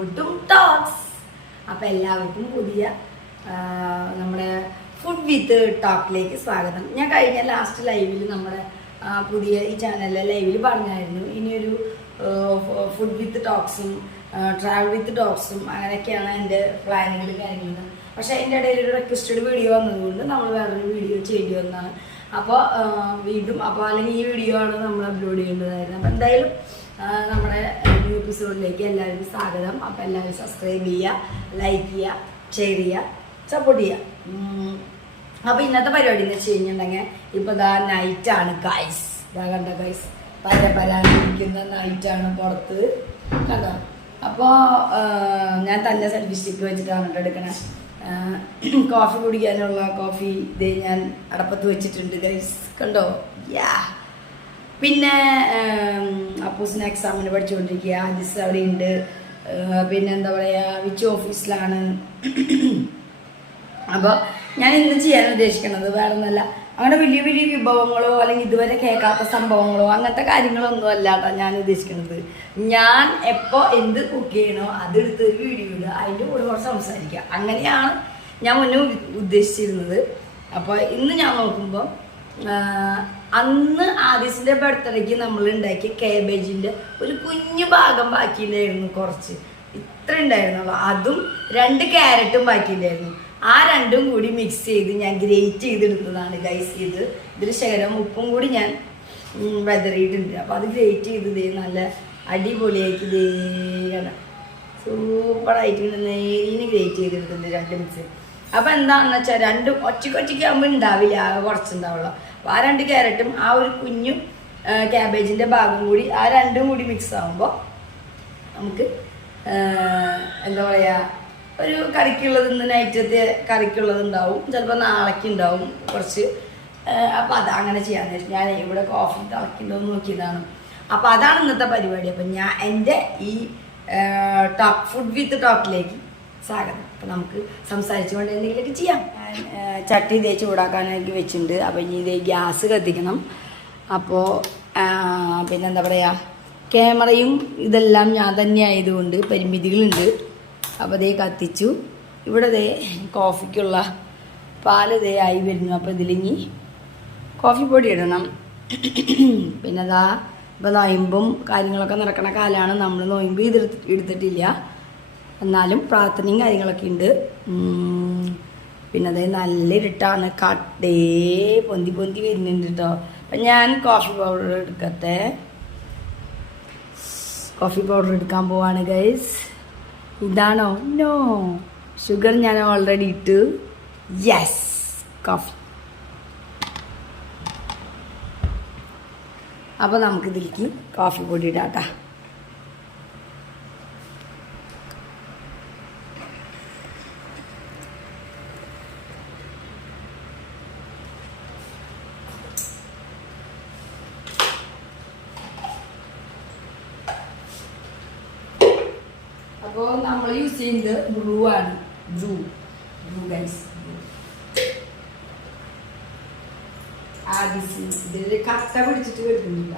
തട്ടിക്കൂട്ടും talks. അപ്പം എല്ലാവർക്കും പുതിയ നമ്മുടെ ഫുഡ് വിത്ത് ടോക്കിലേക്ക് സ്വാഗതം. ഞാൻ കഴിഞ്ഞ ലാസ്റ്റ് ലൈവിൽ നമ്മുടെ പുതിയ ഈ ചാനലിലെ ലൈവിൽ പറഞ്ഞായിരുന്നു ഇനിയൊരു ഫുഡ് വിത്ത് ടോക്സും ട്രാവൽ വിത്ത് ടോക്സും അങ്ങനെയൊക്കെയാണ് എൻ്റെ പ്ലാനിങ്ങിൽ കാര്യങ്ങൾ. പക്ഷേ അതിൻ്റെ ഇടയിൽ ഒരു റിക്വസ്റ്റഡ് വീഡിയോ വന്നതുകൊണ്ട് നമ്മൾ വേറൊരു വീഡിയോ ചെയ്യേണ്ടി വന്നതാണ്. അപ്പോൾ വീണ്ടും അല്ലെങ്കിൽ ഈ വീഡിയോ ആണ് നമ്മൾ അപ്ലോഡ് ചെയ്യേണ്ടതായിരുന്നു. അപ്പോൾ എന്തായാലും നമ്മുടെ ന്യൂ എപ്പിസോഡിലേക്ക് എല്ലാവർക്കും സ്വാഗതം. അപ്പോൾ എല്ലാവരും സബ്സ്ക്രൈബ് ചെയ്യുക, ലൈക്ക് ചെയ്യുക, ഷെയർ ചെയ്യുക, സപ്പോർട്ട് ചെയ്യുക. അപ്പോൾ ഇന്നത്തെ പരിപാടി എന്ന് വെച്ച് കഴിഞ്ഞിട്ടുണ്ടെങ്കിൽ ഇപ്പോൾ ഇതാ നൈറ്റാണ് ഗൈസ്. ഇതാ കണ്ട ഗൈസ്, പരാനിരിക്കുന്ന നൈറ്റാണ് പുറത്ത് കണ്ടോ. അപ്പോൾ ഞാൻ തന്നെ സെൽഫി സ്റ്റിക്ക് വെച്ചിട്ടാണ് എടുക്കണേ. കോഫി കുടിക്കാനുള്ള കോഫി ഇതേ ഞാൻ അടപ്പത്ത് വെച്ചിട്ടുണ്ട് ഗൈസ്, കണ്ടോ. യാ, പിന്നെ അപ്പൂസിന് എക്സാമിന് പഠിച്ചുകൊണ്ടിരിക്കുക, ഹാദിസ് അവിടെ ഉണ്ട്. പിന്നെ എന്താ പറയുക, വിച്ച് ഓഫീസിലാണ്. അപ്പോൾ ഞാൻ ഇന്ന് ചെയ്യാൻ ഉദ്ദേശിക്കുന്നത് വേറെ ഒന്നുമല്ല, അങ്ങനെ വലിയ വലിയ വിഭവങ്ങളോ അല്ലെങ്കിൽ ഇതുവരെ കേൾക്കാത്ത സംഭവങ്ങളോ അങ്ങനത്തെ കാര്യങ്ങളൊന്നും അല്ലാട്ടോ ഞാൻ ഉദ്ദേശിക്കുന്നത്. ഞാൻ എപ്പോൾ എന്ത് കുക്ക് ചെയ്യണോ അതെടുത്ത് ഒരു വീഡിയോ ഇടുക, അതിൻ്റെ കൂടെ കുറച്ച് സംസാരിക്കുക, അങ്ങനെയാണ് ഞാൻ മുന്നേ ഉദ്ദേശിച്ചിരുന്നത്. അപ്പോൾ ഇന്ന് ഞാൻ നോക്കുമ്പോൾ അന്ന് ആദിസിൻ്റെ ബർത്ത്ഡേക്ക് നമ്മൾ ഉണ്ടാക്കിയ കാബേജിൻ്റെ ഒരു കുഞ്ഞു ഭാഗം ബാക്കിയുണ്ടായിരുന്നു, കുറച്ച് ഇത്ര ഉണ്ടായിരുന്നുള്ളൂ. അതും 2 ക്യാരറ്റും ബാക്കിയുണ്ടായിരുന്നു. ആ രണ്ടും കൂടി മിക്സ് ചെയ്ത് ഞാൻ ഗ്രേറ്റ് ചെയ്തെടുത്തതാണ് ഗൈസ്. ഇതിൽ ശകലം ഉപ്പും കൂടി ഞാൻ വെതറിയിട്ടുണ്ട്. അപ്പോൾ അത് ഗ്രേറ്റ് ചെയ്ത് നല്ല അടിപൊളിയായിട്ട് സൂപ്പറായിട്ട് നേരിന് ഗ്രേറ്റ് ചെയ്തെടുത്തിട്ടുണ്ട് 2 മിക്സ്. അപ്പോൾ എന്താണെന്ന് വെച്ചാൽ 2 ഒറ്റയ്ക്കാകുമ്പോൾ ഉണ്ടാവില്ല, ആകെ കുറച്ചുണ്ടാവുള്ളൂ. അപ്പോൾ ആ 2 ക്യാരറ്റും ആ ഒരു കുഞ്ഞു ക്യാബേജിൻ്റെ ഭാഗം കൂടി ആ രണ്ടും കൂടി മിക്സ് ആകുമ്പോൾ നമുക്ക് എന്താ പറയുക, ഒരു കറിക്കുള്ളത് ഇന്ന് നൈറ്റത്തെ കറിക്കുള്ളത് ഉണ്ടാവും, ചിലപ്പോൾ നാളേക്ക് ഉണ്ടാവും കുറച്ച്. അപ്പോൾ അത് അങ്ങനെ ചെയ്യാമെന്ന് വെച്ചാൽ ഞാൻ ഇവിടെ കോഫി തിളക്കിണ്ടോ നോക്കിയതാണ്. അപ്പോൾ അതാണ് ഇന്നത്തെ പരിപാടി. അപ്പം ഞാൻ എൻ്റെ ഈ ടോക്ക് ഫുഡ് വിത്ത് ടോക്കിലേക്ക് സ്വാഗതം. അപ്പം നമുക്ക് സംസാരിച്ചുകൊണ്ട് എന്തെങ്കിലുമൊക്കെ ചെയ്യാം. ഞാൻ ചട്ടി ഇതേ ചൂടാക്കാനായിട്ട് വെച്ചിട്ടുണ്ട്. അപ്പോൾ ഇനി ഇതേ ഗ്യാസ് കത്തിക്കണം. അപ്പോൾ പിന്നെന്താ പറയുക, ക്യാമറയും ഇതെല്ലാം ഞാൻ തന്നെ ആയതുകൊണ്ട് പരിമിതികളുണ്ട്. അപ്പോൾ ദേ കത്തിച്ചു. ഇവിടെ ദേ കോഫിക്കുള്ള പാല് ദേ ആയി വരുന്നു. അപ്പോൾ ഇതിലിങ്ങി കോഫി പൊടി ഇടണം. പിന്നെ അതാ ഇപ്പോൾ നൊയമ്പും കാര്യങ്ങളൊക്കെ നടക്കണ കാലമാണ്. നമ്മൾ നൊയമ്പ് എടുത്തിട്ടില്ല, എന്നാലും പ്രാർത്ഥനയും കാര്യങ്ങളൊക്കെ ഉണ്ട്. പിന്നെ അതേ നല്ല ഇരുട്ടാണ്, കട്ടേ പൊന്തി വരുന്നുണ്ട് കേട്ടോ. അപ്പം ഞാൻ കോഫി പൗഡർ എടുക്കട്ടെ. കോഫി പൗഡർ എടുക്കാൻ പോവാണ് ഗൈസ്. ഇതാണോ? നോ, ഷുഗർ ഞാൻ ഓൾറെഡി ഇട്ടു. Yes, coffee. അപ്പോൾ നമുക്കിതിലേക്ക് കോഫി പൊടി ഇടാട്ടാ. അപ്പോൾ നമ്മൾ യൂസ് ചെയ്യുന്നത് ബ്രൂ ആണ്. Bru guys. ഇതിൽ കട്ട പിടിച്ചിട്ട് എടുക്കുന്നില്ല,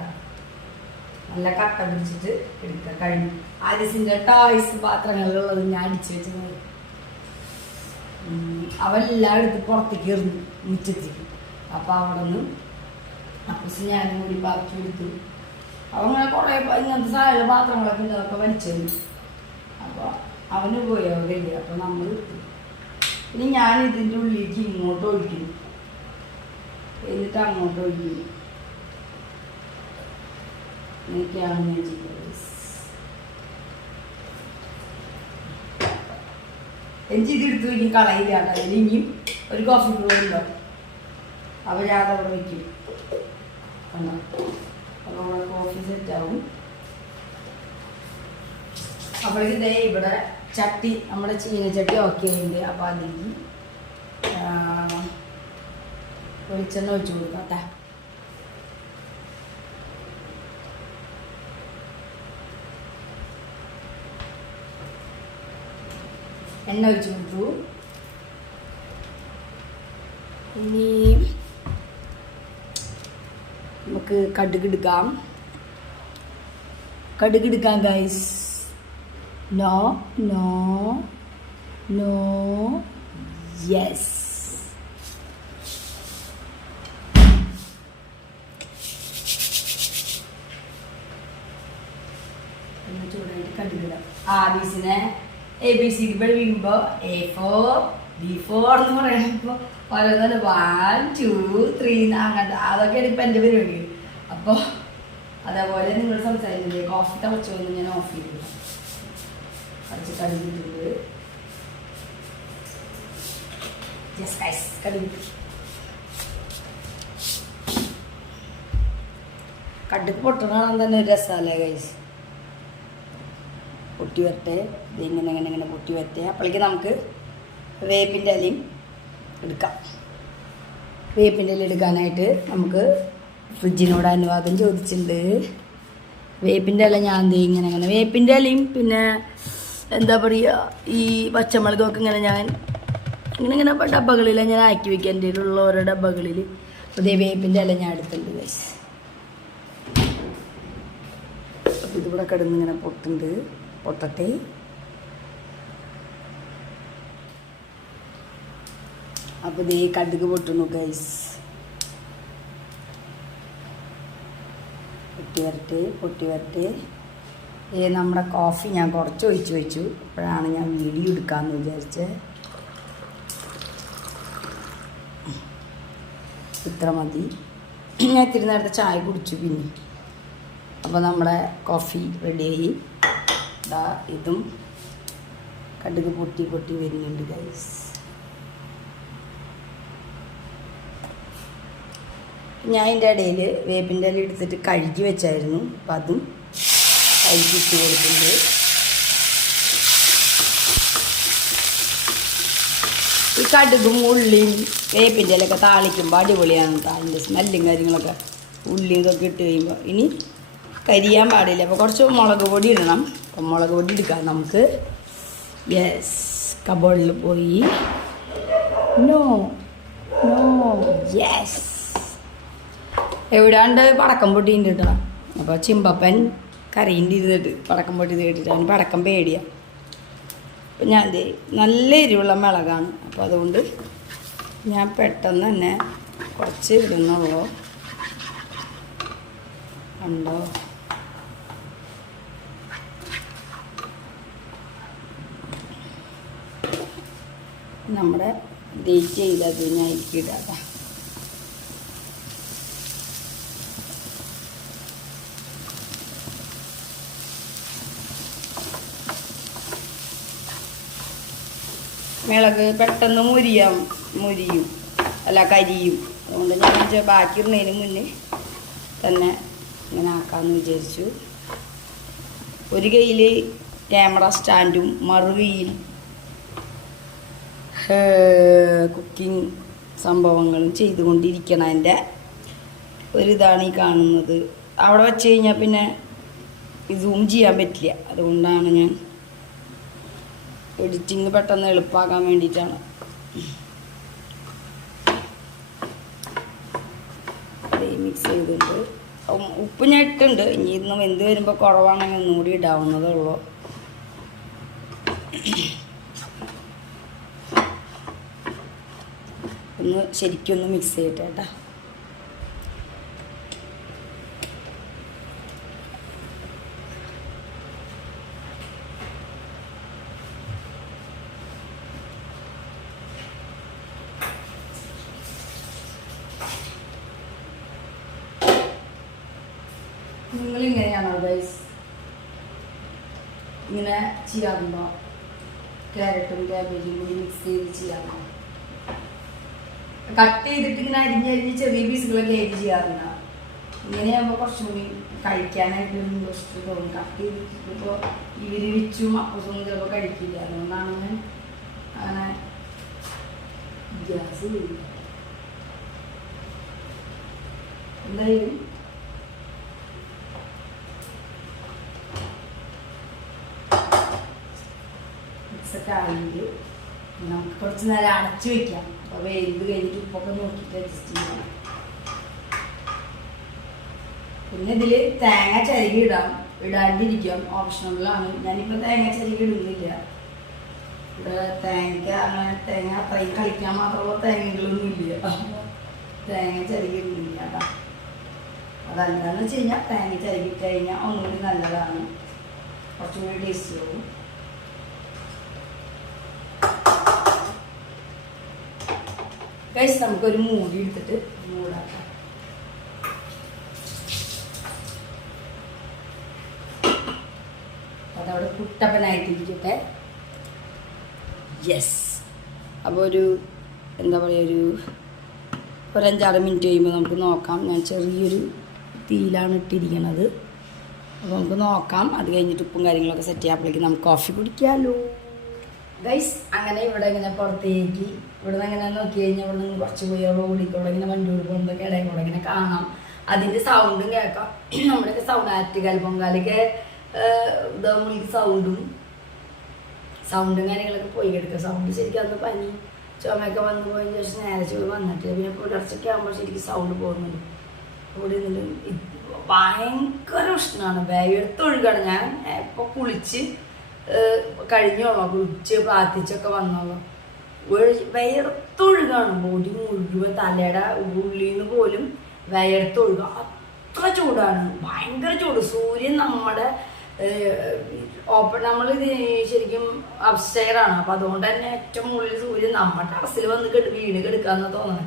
നല്ല കട്ട പിടിച്ചിട്ട് എടുക്കുക. കഴിഞ്ഞു. ആദിസിൻ്റെ ടോയ്സ് പാത്രങ്ങളിലുള്ളത് ഞാൻ അടിച്ചു വെച്ചത് അവെല്ലാം എടുത്ത് പുറത്തേക്ക് എറിഞ്ഞു മുറ്റത്തേക്ക്. അപ്പോൾ അവിടെ നിന്ന് അപ്പൂസ് ഞാനും കൂടി ബാക്കി എടുത്തു. അപ്പോൾ അങ്ങനെ കുറേ ഇങ്ങനത്തെ സാധനങ്ങൾ പാത്രങ്ങളൊക്കെ ഉണ്ട്, അതൊക്കെ വലിച്ചെറിഞ്ഞു. അപ്പോൾ അവന് ഉപയോഗമില്ല. അപ്പോൾ നമ്മൾ ഇനി ഞാൻ ഇതിൻ്റെ ഉള്ളിലേക്ക് ഇങ്ങോട്ട് ഒഴിക്കുന്നു, എന്നിട്ട് അങ്ങോട്ട് ഒഴിക്കുന്നു. എനിക്കാണ് ഞാൻ ചെയ്യുന്നത്. എനിക്ക് ഇതെടുത്ത് വയ്ക്കും, കളയില്ല കേട്ടോ. അതിൽ ഇനിയും ഒരു കോഫി കൂടെ ഉണ്ടാവും. അപ്പോൾ ഞാൻ അതവിടെ വയ്ക്കും. കണ്ടോ, അപ്പോൾ നമ്മുടെ കോഫി സെറ്റാവും. അപ്പോഴേക്ക് ദേ ഇവിടെ ചട്ടി, നമ്മുടെ ചീനച്ചട്ടി ഓക്കെ ഉണ്ട്. അപ്പോൾ അതിലേക്ക് വെളിച്ചെണ്ണ ഒഴിച്ചു കൊടുക്കാം. എണ്ണ ഒഴിച്ചു കൊടുത്തു. ഇനി നമുക്ക് കടുകെടുക്കാം guys. No no no yes. ചൂടായിട്ട് കടുകിടാം. ആബീസിനെ ABC പഠിപ്പിക്കുമ്പോൾ A4B4 എന്ന് പറയുമ്പോൾ ഓരോന്നല്ല 1 2 3 അങ്ങനത്തെ അതൊക്കെയാണ് ഇപ്പം എൻ്റെ പരിപാടി. അപ്പോൾ അതേപോലെ നിങ്ങൾ സംസാരിക്കില്ലേ, കോഫി തിളച്ച് വന്ന് ഞാൻ ഓഫ് ചെയ്തു കുറച്ച് കടുകിട്ടുണ്ട്. യെസ് ഗൈസ്, കടുക് പൊട്ടണതാണ് തന്നെ ഒരു രസമല്ലേ ഗൈസ്. പൊട്ടി വരട്ടെ, ഇങ്ങനെ ഇങ്ങനെ ഇങ്ങനെ പൊട്ടി വരട്ടെ. അപ്പോഴേക്ക് നമുക്ക് വേപ്പിൻ്റെ ഇലയും എടുക്കാം. വേപ്പിൻ്റെ ഇല എടുക്കാനായിട്ട് നമുക്ക് ഫ്രിഡ്ജിനോട് അനുവാദം ചോദിച്ചിട്ടുണ്ട്. വേപ്പിൻ്റെ ഇല ഞാൻ ഇങ്ങനെ ഇങ്ങനെ വേപ്പിൻ്റെ ഇലയും പിന്നെ എന്താ പറയുക ഈ പച്ചമുളകൊക്കെ ഇങ്ങനെ ഞാൻ ഇങ്ങനെ ഇങ്ങനെ ഡബ്ബകളിലാണ് ഞാൻ ആക്കി വയ്ക്കുക. എൻ്റെ കയ്യിലുള്ള ഓരോ ഡബ്ബകളിൽ. അപ്പോൾ വേപ്പിൻ്റെ ഇല ഞാൻ എടുത്തിട്ടുണ്ട് ഗൈസ്. അപ്പോൾ ഇതിവിടെ കിടന്ന് ഇങ്ങനെ പൊട്ടട്ടെ. അപ്പോൾ ഇതേ കടുക് പൊട്ടുന്നു ഗൈസ്. പൊട്ടി വരട്ടെ. നമ്മുടെ കോഫി ഞാൻ കുറച്ച് ഒഴിച്ച് വെച്ചു. അപ്പോഴാണ് ഞാൻ വീഡിയോ എടുക്കാമെന്ന് വിചാരിച്ചത്. ഇത്ര മതി. ഞാൻ ഇത്തിരി നേരത്തെ ചായ കുടിച്ചു പിന്നെ. അപ്പോൾ നമ്മുടെ കോഫി റെഡിയായി. ഇതും കടുക് പൊട്ടി വരുന്നുണ്ട് ഗൈസ്. ഞാൻ ഇതിൻ്റെ ഇടയിൽ വേപ്പിൻ്റെ ഇല എടുത്തിട്ട് കഴുകി വെച്ചായിരുന്നു. അപ്പം അതും കഴുകിയിട്ട് കൊടുക്കുന്നുണ്ട്. ഈ കടുകും ഉള്ളിയും വേപ്പിൻ്റെ ഇലയൊക്കെ താളിക്കുമ്പോൾ അടിപൊളിയാണ്. അതിൻ്റെ സ്മെല്ലും കാര്യങ്ങളൊക്കെ ഉള്ളിയും ഇതൊക്കെ ഇട്ട് കഴിയുമ്പോൾ ഇനി കരിയാൻ പാടില്ല. അപ്പോൾ കുറച്ച് മുളക് പൊടി ഇടണം. അപ്പം മുളക് പൊടി എടുക്കാം നമുക്ക്. യെസ്, കബോർഡിൽ പോയി നോ യെസ്. എവിടാണ്ട് പടക്കം പൊട്ടിയിട്ട് കേട്ടോ. അപ്പോൾ ചിമ്പപ്പൻ കരയിൻ്റെ ഇരുന്നിട്ട് പടക്കം പൊട്ടി കേട്ടിട്ട് അവന് പടക്കം പേടിയാണ്. അപ്പം ഞാൻ നല്ല എരിവുള്ള മിളകാണ്. അപ്പോൾ അതുകൊണ്ട് ഞാൻ പെട്ടെന്ന് തന്നെ കുറച്ച് ഇടുന്നുള്ളൂ. കണ്ടോ, നമ്മുടെ ഡേറ്റ് ചെയ്തത് ഞാൻ ഇടാം. മിളക് പെട്ടെന്ന് മുരിയും അല്ല കരിയും. അതുകൊണ്ട് ഞാൻ ബാക്കി ഇടുന്നതിന് മുന്നേ തന്നെ ഇങ്ങനെ ആക്കാമെന്ന് വിചാരിച്ചു. ഒരു കയ്യിൽ ക്യാമറ സ്റ്റാൻഡും മറുകയിൽ കുക്കിംഗ് സംഭവങ്ങളും ചെയ്തുകൊണ്ടിരിക്കണം. എൻ്റെ ഒരിതാണ് ഈ കാണുന്നത്. അവിടെ വെച്ച് കഴിഞ്ഞാൽ പിന്നെ സൂം ചെയ്യാൻ പറ്റില്ല. അതുകൊണ്ടാണ് ഞാൻ എഡിറ്റിങ് പെട്ടെന്ന് എളുപ്പമാക്കാൻ വേണ്ടിയിട്ടാണ്. മിക്സ് ചെയ്തിട്ടുണ്ട്. ഉപ്പ് ഞാൻ ഇട്ടുണ്ട്. ഇനി ഇന്ന് വെന്ത് വരുമ്പോൾ കുറവാണെങ്കിൽ ഒന്നുകൂടി ഇടാവുന്നതേ ഉള്ളൂ. ഒന്ന് ശരിക്കൊന്ന് മിക്സ് ചെയ്യട്ടെ കേട്ടോ. നിങ്ങളിങ്ങനെയാണോ ഗൈസ് ഇങ്ങനെ ചെയ്യാറുണ്ടോ? ക്യാരറ്റും ക്യാബേജും കൂടി മിക്സ് ചെയ്ത് ചെയ്യാറുണ്ടോ? കട്ട് ചെയ്തിട്ട് ഇങ്ങനെ അരിഞ്ഞ് ചെറിയ പീസുകളൊക്കെ ആയിട്ട് ചെയ്യാറുണ്ടോ? ഇങ്ങനെയാകുമ്പോൾ കുറച്ചും കൂടി കഴിക്കാനായിട്ട് ഇൻട്രസ്റ്റ് തോന്നും. കട്ട് ചെയ്തിട്ട് ഇപ്പോൾ ഇവർ വിച്ചും അപ്പൂസൊന്നും ചിലപ്പോൾ കഴിക്കില്ല. അതുകൊണ്ടാണ് ഞാൻ അങ്ങനെ ഗ്യാസ് എന്തായാലും മിക്സൊക്കെ ആണെങ്കിൽ നമുക്ക് കുറച്ച് നേരം അടച്ചു വെക്കാം. അപ്പോൾ വേവ് കഴിഞ്ഞിട്ട് ഉപ്പൊക്കെ നോക്കിയിട്ട് അഡ്ജസ്റ്റ് ചെയ്യണം. പിന്നെ ഇതിൽ തേങ്ങ ചരുകി ഇടാം. ഇടാണ്ടിരിക്കാം, ഓപ്ഷണബിളാണ്. ഞാനിപ്പോൾ തേങ്ങ ചെറിയ ഇടുന്നില്ല. ഇവിടെ തേങ്ങ അത്രയും കളിക്കാൻ മാത്രമുള്ള തേങ്ങകളൊന്നും ഇല്ല. തേങ്ങ ചെറിയ ഇടുന്നില്ല കേട്ടോ. അതെന്താണെന്ന് വെച്ച് കഴിഞ്ഞാൽ തേങ്ങ ചെറുകി കഴിഞ്ഞാൽ ഒന്നുകൂടി നല്ലതാണ്, കുറച്ചും കൂടി ടേസ്റ്റ് ആവും. കഴിച്ച് നമുക്കൊരു മൂടി എടുത്തിട്ട് മൂടാക്കാം. അതവിടെ കുട്ടപ്പനായിട്ടിരിക്കട്ടെ. യെസ്. അപ്പോൾ ഒരു എന്താ പറയുക, ഒരു 5-6 മിനിറ്റ് കഴിയുമ്പോൾ നമുക്ക് നോക്കാം. ഞാൻ ചെറിയൊരു തീയിലാണ് ഇട്ടിരിക്കണത്. അപ്പോൾ നമുക്ക് നോക്കാം. അത് കഴിഞ്ഞിട്ട് ഉപ്പും കാര്യങ്ങളൊക്കെ സെറ്റ് ചെയ്യാപ്പോഴേക്കും നമുക്ക് കോഫി കുടിക്കാമല്ലോ ഗൈസ്. അങ്ങനെ ഇവിടെ ഇങ്ങനെ പുറത്തേക്ക് ഇവിടെ നിന്ന് ഇങ്ങനെ നോക്കി കഴിഞ്ഞാൽ ഇവിടെ നിന്ന് കുറച്ച് പോയി റോഡിക്കൂടെ ഇങ്ങനെ വണ്ടി കൊടുക്കുമ്പോഴൊക്കെ ഇടയിൽ കൂടെ ഇങ്ങനെ കാണാം. അതിൻ്റെ സൗണ്ടും കേൾക്കാം. നമ്മുടെയൊക്കെ സൗണ്ട് ആറ്റുകാൽ പൊങ്കാലൊക്കെ ഇതാകുമ്പോഴേക്ക് സൗണ്ടും കാര്യങ്ങളൊക്കെ പോയി കിടക്കുക. സൗണ്ട് ശരിക്കും അന്ന് പനി ചുമയൊക്കെ വന്നു പോയതിന് ശേഷം നേരെ ചൂട് വന്നിട്ടില്ല. പിന്നെ പുലർച്ചയ്ക്ക് ആകുമ്പോൾ ശരിക്കും സൗണ്ട് പോകുന്നുണ്ട്. ഇവിടെ നിന്നിട്ട് ഭയങ്കര ഉഷ്ണമാണ്, വേർത്തൊഴുകാണ്. ഞാൻ ഇപ്പോൾ കുളിച്ച് കഴിഞ്ഞോളാം, കുളിച്ച് പ്രാർത്ഥിച്ചൊക്കെ വന്നോളാം. വേർത്തൊഴുകാണ് ബോഡി മുഴുവൻ, തലയുടെ ഉള്ളിൽ നിന്ന് പോലും വേർത്തൊഴുക. അത്ര ചൂടാണ്, ഭയങ്കര ചൂട്. സൂര്യൻ നമ്മുടെ നമ്മൾ ശരിക്കും അപ്സ്റ്റെയറാണ്. അപ്പം അതുകൊണ്ട് തന്നെ ഏറ്റവും മുകളിൽ സൂര്യൻ നമ്മുടെ ടെറസിൽ വന്ന് വീണ് കെടുക്കാന്ന് തോന്നണേ.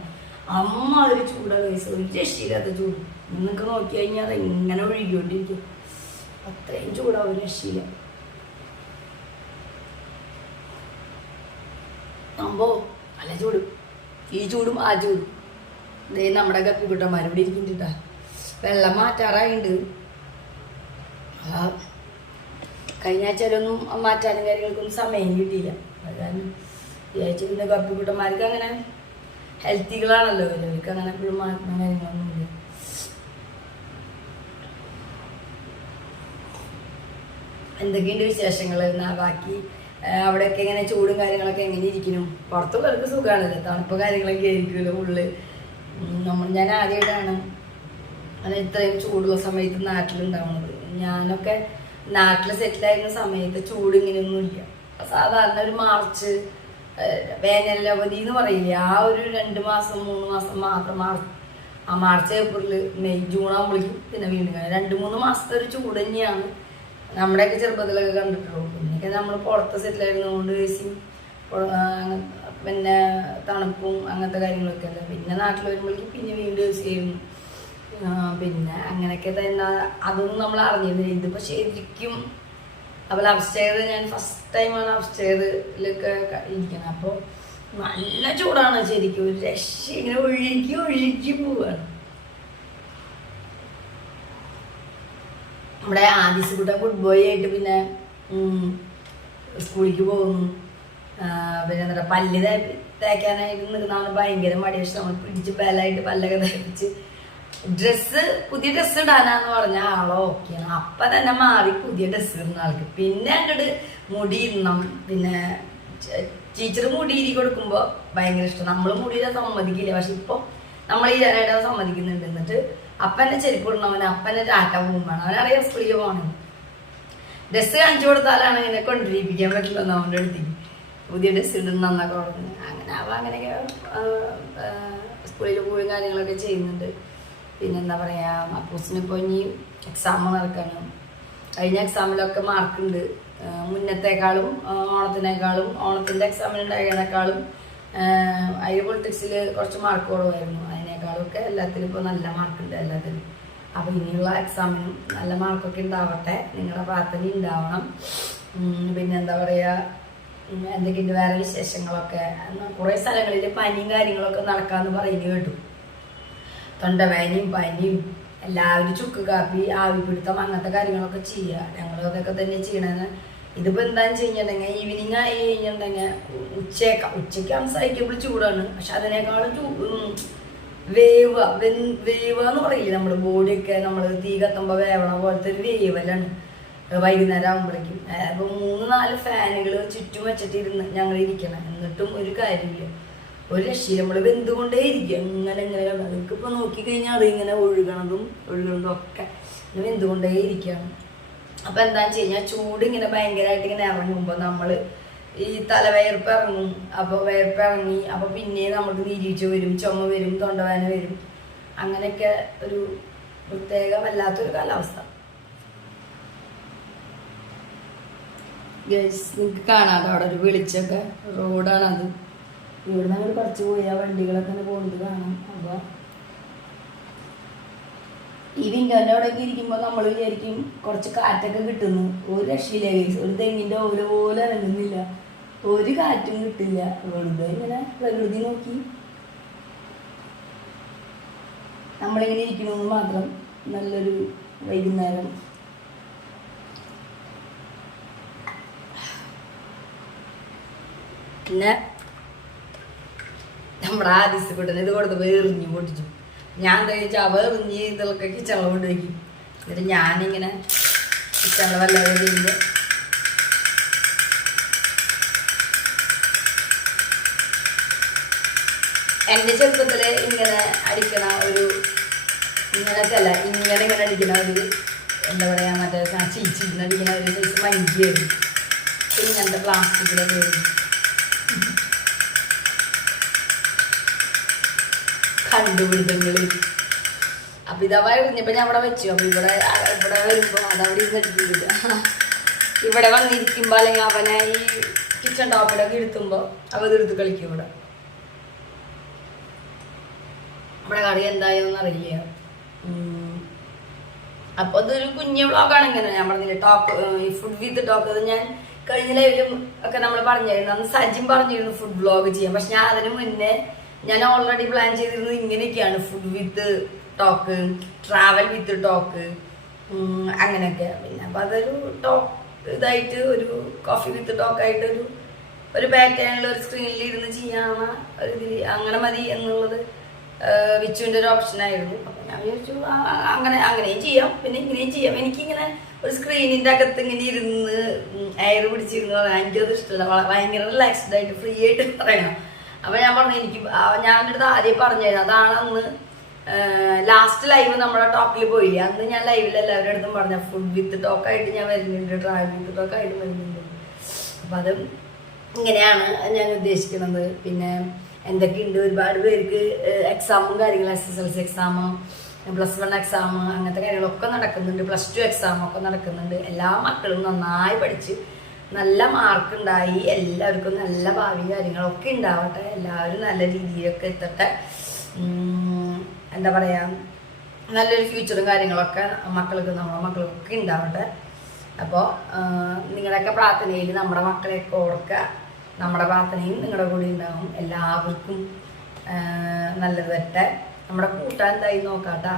അമ്മ ഒരു ചൂടാ കൈസ്, ഒരു രക്ഷയില്ലാത്ത ചൂട്. നിങ്ങൾക്ക് നോക്കി കഴിഞ്ഞാൽ അത് ഇങ്ങനെ ഒഴുകിക്കൊണ്ടിരിക്കും. അത്രയും ചൂടാ, ഒരു രക്ഷയില്ല. അമ്പോ നല്ല ചൂട്, ഈ ചൂടും ആ ചൂടും. ഇതേ നമ്മുടെ കപ്പിക്കുട്ടന്മാർ ഇവിടെ ഇരിക്കുന്നുണ്ടാ. വെള്ളം മാറ്റാറായിട്ടുണ്ട്. കഴിഞ്ഞ ആഴ്ചയിലൊന്നും മാറ്റാനും കാര്യങ്ങൾക്കൊന്നും സമയം കിട്ടിയില്ല. അത് കാരണം ഈ ആഴ്ച പിന്നെ കപ്പിക്കുട്ടന്മാർക്ക് അങ്ങനെ ഹെൽത്തികളാണല്ലോ, അവർക്ക് അങ്ങനെ എപ്പോഴും മാറ്റുന്ന കാര്യങ്ങളൊന്നുമില്ല. എന്തൊക്കെയുണ്ട് വിശേഷങ്ങൾ എന്നാ ബാക്കി? അവിടെയൊക്കെ ഇങ്ങനെ ചൂടും കാര്യങ്ങളൊക്കെ എങ്ങനെ ഇരിക്കുന്നു? പുറത്തുള്ളവർക്ക് സുഖമാണല്ലോ, തണുപ്പ് കാര്യങ്ങളൊക്കെ ആയിരിക്കുമല്ലോ ഉള്ളിൽ. ഞാൻ ആദ്യമായിട്ടാണ് അങ്ങനെ ഇത്രയും ചൂടുള്ള സമയത്ത് നാട്ടിലുണ്ടാവുന്നത്. ഞാനൊക്കെ നാട്ടിൽ സെറ്റിലായിരുന്ന സമയത്ത് ചൂട് ഇങ്ങനെയൊന്നും ഇല്ല. സാധാരണ ഒരു മാർച്ച് വേനലവധി എന്ന് പറയില്ലേ, ആ ഒരു 2 മാസം 3 മാസം മാത്രം. മാർച്ച് ഏപ്രിൽ മെയ് ജൂൺ ആകുമ്പോഴേക്കും പിന്നെ വീണ്ടും 2-3 മാസത്തെ ഒരു ചൂട് തന്നെയാണ് നമ്മുടെയൊക്കെ ചെറുപ്പത്തിലൊക്കെ കണ്ടിട്ടുള്ളൂ. പിന്നെയൊക്കെ നമ്മൾ പുറത്ത് സെറ്റിലായിരുന്നതുകൊണ്ട് ഏസിയും പിന്നെ തണുപ്പും അങ്ങനത്തെ കാര്യങ്ങളൊക്കെ അല്ല. പിന്നെ നാട്ടിൽ വരുമ്പോഴേക്കും പിന്നെ വീണ്ടും ഏസി ചെയ്യുന്നു. പിന്നെ അങ്ങനെയൊക്കെ തന്നെ അതൊന്നും നമ്മൾ അറിഞ്ഞിരുന്നില്ല. ഇതിപ്പോൾ ശരിക്കും അപ്പോൾ അപ്സ്റ്റെയർ, ഞാൻ ഫസ്റ്റ് ടൈമാണ് അപ്സ്റ്റെയറിലൊക്കെ ഇരിക്കുന്നത്. അപ്പോൾ നല്ല ചൂടാണ് ശരിക്കും, ഒരു രക്ഷ. ഇങ്ങനെ ഒഴുകി പോവുകയാണ്. നമ്മുടെ ആദിസ്കുട്ടൻ ഗുഡ് ബോയ് ആയിട്ട് പിന്നെ സ്കൂളിലേക്ക് പോകുന്നു. പിന്നെ എന്താ പല്ല് തേക്കാനായിട്ട് നിൽക്കുന്നതാണ് ഭയങ്കര മടി. പക്ഷെ നമ്മൾ പിടിച്ച് ബലായിട്ട് പല്ലൊക്കെ തേപ്പിച്ച് പുതിയ ഡ്രസ്സ് ഇടാനാന്ന് പറഞ്ഞ ആളോ ഓക്കെയാണ്. അപ്പം തന്നെ മാറി പുതിയ ഡ്രസ്സ് ഇടുന്ന ആൾക്ക്. പിന്നെ അങ്ങോട്ട് മുടി ഇടണം. പിന്നെ ടീച്ചർ മുടി ഇരി കൊടുക്കുമ്പോൾ ഭയങ്കര ഇഷ്ടം. നമ്മൾ മുടിയിലെ സമ്മതിക്കില്ല, പക്ഷെ ഇപ്പോൾ നമ്മൾ ഈ ജനായിട്ട് സമ്മതിക്കുന്നുണ്ട്. എന്നിട്ട് അപ്പൻ്റെ ചെരുപ്പ് ഇടണവന് അപ്പൻ്റെ ടാറ്റ പോകുമ്പോഴാണ് അവനറിയാം സ്കൂളിൽ പോകണം. ഡ്രസ്സ് കാണിച്ചു കൊടുത്താലാണ് ഇങ്ങനെ കൊണ്ടിരിപ്പിക്കാൻ പറ്റില്ല നമ്മുടെ അടുത്തേക്ക്. പുതിയ ഡ്രസ്സ് ഇടണമെന്നൊക്കെ പറഞ്ഞു. അങ്ങനെ അവ അങ്ങനെയൊക്കെ സ്കൂളിൽ പോയും കാര്യങ്ങളൊക്കെ ചെയ്യുന്നുണ്ട്. പിന്നെന്താ പറയുക, അപ്പൂസിനിപ്പോൾ ഇനി എക്സാം നടക്കാനും കഴിഞ്ഞ എക്സാമിലൊക്കെ മാർക്കുണ്ട്. മുന്നത്തേക്കാളും ഓണത്തിൻ്റെ എക്സാമിനുണ്ടായതിനേക്കാളും അതിൽ പൊളിറ്റിക്സിൽ കുറച്ച് മാർക്ക് കുറവായിരുന്നു. അതിനേക്കാളും ഒക്കെ എല്ലാത്തിലും ഇപ്പോൾ നല്ല മാർക്കുണ്ട് എല്ലാത്തിലും. അപ്പോൾ ഇനിയുള്ള എക്സാമിനും നല്ല മാർക്കൊക്കെ ഉണ്ടാവട്ടെ, നിങ്ങളുടെ പ്രാർത്ഥന ഉണ്ടാവണം. പിന്നെന്താ പറയുക, എന്തൊക്കെയുണ്ട് വേറെ വിശേഷങ്ങളൊക്കെ? കുറേ സ്ഥലങ്ങളിൽ പനിയും കാര്യങ്ങളൊക്കെ നടക്കാമെന്ന് പറയുന്നത് കേട്ടു. തൊണ്ടവേനയും പനിയും എല്ലാവരും ചുക്ക് കാപ്പി ആവിപിടുത്തം അങ്ങനത്തെ കാര്യങ്ങളൊക്കെ ചെയ്യുക. ഞങ്ങളും അതൊക്കെ തന്നെ ചെയ്യണമെന്ന്. ഇതിപ്പോൾ എന്താണെന്ന് ചെയ്യുന്നുണ്ടെങ്കിൽ ഈവനിങ് ആയി കഴിഞ്ഞിട്ടുണ്ടെങ്കിൽ ഉച്ചയ്ക്ക് സഹിക്കപ്പോൾ ചൂടാണ്. പക്ഷെ അതിനേക്കാളും വേവെന്ന് പറയില്ല, നമ്മുടെ ബോഡിയൊക്കെ നമ്മൾ തീ കത്തുമ്പോൾ വേവണ പോലത്തെ ഒരു വേവലാണ് വൈകുന്നേരം ആകുമ്പോഴേക്കും. അപ്പോൾ 3-4 ഫാനുകൾ ചുറ്റും വെച്ചിട്ടിരുന്ന് ഞങ്ങൾ ഇരിക്കണം. എന്നിട്ടും ഒരു കാര്യമില്ല, ഒരു രക്ഷയില്ല. നമ്മൾ വെന്തുകൊണ്ടേ ഇരിക്കുക. ഇങ്ങനെ നിങ്ങൾക്കിപ്പോൾ നോക്കിക്കഴിഞ്ഞാൽ അത് ഇങ്ങനെ ഒഴുകണതും ഒക്കെ ഇങ്ങനെ വെന്തുകൊണ്ടേ ഇരിക്കുകയാണ്. അപ്പൊ എന്താന്ന് വെച്ച് കഴിഞ്ഞാൽ ചൂട് ഇങ്ങനെ ഭയങ്കരമായിട്ട് ഇങ്ങനെ ഇറങ്ങുമ്പോ നമ്മള് ഈ തലവേർപ്പ് ഇറങ്ങും. അപ്പൊ വേർപ്പ് ഇറങ്ങി അപ്പൊ പിന്നെ നമുക്ക് നീരീച്ച വരും, ചുമ വരും, തൊണ്ടവേദന വരും. അങ്ങനെയൊക്കെ ഒരു പ്രത്യേക വല്ലാത്തൊരു കാലാവസ്ഥ. നിങ്ങൾക്ക് കാണാതെ അവിടെ ഒരു വെളിച്ചൊക്കെ റോഡാണത്. ഇവിടെ നമ്മൾ കുറച്ച് പോയി ആ വണ്ടികളൊക്കെ പോകുന്നത് കാണാം. അപ്പൊ ഈ വിൻഡോന്റെ അവിടെയൊക്കെ ഇരിക്കുമ്പോൾ നമ്മൾ വിചാരിക്കും കുറച്ച് കാറ്റൊക്കെ കിട്ടുന്നു. ഒരു രക്ഷയില്ല ഗൈസ്. ഒരു തെങ്ങിന്റെ ഓല പോലെ ഇറങ്ങുന്നില്ല, ഒരു കാറ്റും കിട്ടില്ല. വെറുതെ ഇങ്ങനെ പ്രകൃതി നോക്കി നമ്മളിങ്ങനെ ഇരിക്കണമെന്ന് മാത്രം. നല്ലൊരു വൈകുന്നേരം. പിന്നെ നമ്മുടെ ആദിസ് കൂട്ടന് ഇത് കൊടുത്തപ്പോൾ എറിഞ്ഞു പൊട്ടിച്ചു. ഞാൻ എന്താ വെച്ചാൽ അവ എറിഞ്ഞ് ഇതൊക്കെ കിച്ചണിൽ കൊണ്ട് വയ്ക്കും. എന്നിട്ട് ഞാനിങ്ങനെ കിച്ചണിൽ വല്ലാതെ ചെയ്യുമ്പോൾ എൻ്റെ ചെറുപ്പത്തില് ഇങ്ങനെ അടിക്കണ ഒരു ഇങ്ങനത്തെ അല്ല ഇങ്ങനെ ഇങ്ങനെ അടിക്കണ ഒരു എന്താ പറയാ മറ്റേ ചീച്ചിന്ന് അടിക്കണ ഒരു സൈസ് മഞ്ചിയായിരുന്നു. ഇങ്ങനത്തെ പ്ലാസ്റ്റിക്കിലൊക്കെ ആയിരുന്നു. കണ്ടുപിടുത്തങ്ങള്. അപ്പൊ ഇതവ എറിഞ്ഞപ്പോ ഞാൻ അവിടെ വെച്ചു. അപ്പൊ ഇവിടെ വരുമ്പോ അതവിടെ ഇരുന്നിട്ടില്ല. ഇവിടെ വന്നിരിക്കുമ്പോ അല്ലെങ്കിൽ അവനെ ഈ കിച്ചൺ ടോപ്പിലൊക്കെ ഇരുത്തുമ്പോ അവ ഇതെടുത്ത് കളിക്കും. ഇവിടെ കറി എന്തായെന്ന് അറിയില്ല. അപ്പൊ അതൊരു കുഞ്ഞു വ്ളോഗാണ്. ഇങ്ങനെ ഞാൻ പറഞ്ഞില്ലേ ടോക്ക്, ഈ ഫുഡ് വിത്ത് ടോക്ക്. അത് ഞാൻ കഴിഞ്ഞ ലൈവിലും ഒക്കെ നമ്മൾ പറഞ്ഞിരുന്നു. അന്ന് സജിൻ പറഞ്ഞിരുന്നു ഫുഡ് വ്ളോഗ് ചെയ്യാം. പക്ഷെ ഞാൻ അതിന് മുന്നേ ഞാൻ ഓൾറെഡി പ്ലാൻ ചെയ്തിരുന്നത് ഇങ്ങനെയൊക്കെയാണ്. Food with talk, travel with talk, അങ്ങനെയൊക്കെ. പിന്നെ അപ്പൊ അതൊരു ടോക്ക് ഇതായിട്ട് ഒരു കോഫി വിത്ത് ടോക്കായിട്ട് ഒരു പാറ്റേണിൽ ഒരു സ്ക്രീനിൽ ഇരുന്ന് ചെയ്യാവുന്ന ഒരു ഇതിൽ അങ്ങനെ മതി എന്നുള്ളത് വിച്ചുവിൻ്റെ ഒരു ഓപ്ഷനായിരുന്നു. അപ്പം ഞാൻ വിചാരിച്ചു അങ്ങനെയും ചെയ്യാം, പിന്നെ ഇങ്ങനെയും ചെയ്യാം. എനിക്കിങ്ങനെ ഒരു സ്ക്രീനിൻ്റെ അകത്ത് ഇങ്ങനെ ഇരുന്ന് എയർ പിടിച്ചിരുന്നു എനിക്കത് ഇഷ്ടമല്ല. ഭയങ്കര റിലാക്സ്ഡ് ആയിട്ട് ഫ്രീ ആയിട്ട് പറയണം. അപ്പം ഞാൻ പറഞ്ഞു ഞാനെടുത്ത് ആദ്യം പറഞ്ഞായിരുന്നു. അതാണ് അന്ന് ലാസ്റ്റ് ലൈവ് നമ്മുടെ ടോക്കിൽ പോയില്ലേ, അന്ന് ഞാൻ ലൈവിൽ എല്ലാവരുടെ അടുത്തും പറഞ്ഞ ഫുഡ് വിത്ത് ടോക്കായിട്ട് ഞാൻ വരുന്നുണ്ട്, ട്രാവൽ വിത്ത് ടോക്കായിട്ട് വരുന്നുണ്ട്. അപ്പം അത് ഇങ്ങനെയാണ് ഞാൻ ഉദ്ദേശിക്കുന്നത്. പിന്നെ എന്തൊക്കെയുണ്ട്, ഒരുപാട് പേർക്ക് എക്സാമും കാര്യങ്ങളും, SSLC എക്സാം, +1 എക്സാം, അങ്ങനത്തെ കാര്യങ്ങളൊക്കെ നടക്കുന്നുണ്ട്. +2 എക്സാമൊക്കെ നടക്കുന്നുണ്ട്. എല്ലാ മക്കളും നന്നായി പഠിച്ച് നല്ല മാർക്ക് ഉണ്ടായി എല്ലാവർക്കും നല്ല ഭാവി കാര്യങ്ങളൊക്കെ ഉണ്ടാവട്ടെ. എല്ലാവരും നല്ല രീതിയിലൊക്കെ എത്തട്ടെ. എന്താ പറയുക, നല്ലൊരു ഫ്യൂച്ചറും കാര്യങ്ങളൊക്കെ നമ്മുടെ മക്കൾക്കൊക്കെ ഉണ്ടാവട്ടെ. അപ്പോൾ നിങ്ങളുടെയൊക്കെ പ്രാർത്ഥനയിൽ നമ്മുടെ മക്കളെയൊക്കെ ഓർക്കുക. നമ്മുടെ പ്രാർത്ഥനയും നിങ്ങളുടെ കൂടെ ഉണ്ടാവും. എല്ലാവർക്കും നല്ലത് വരട്ടെ. നമ്മുടെ കൂട്ടാൻ എന്തായി നോക്കാട്ടാ.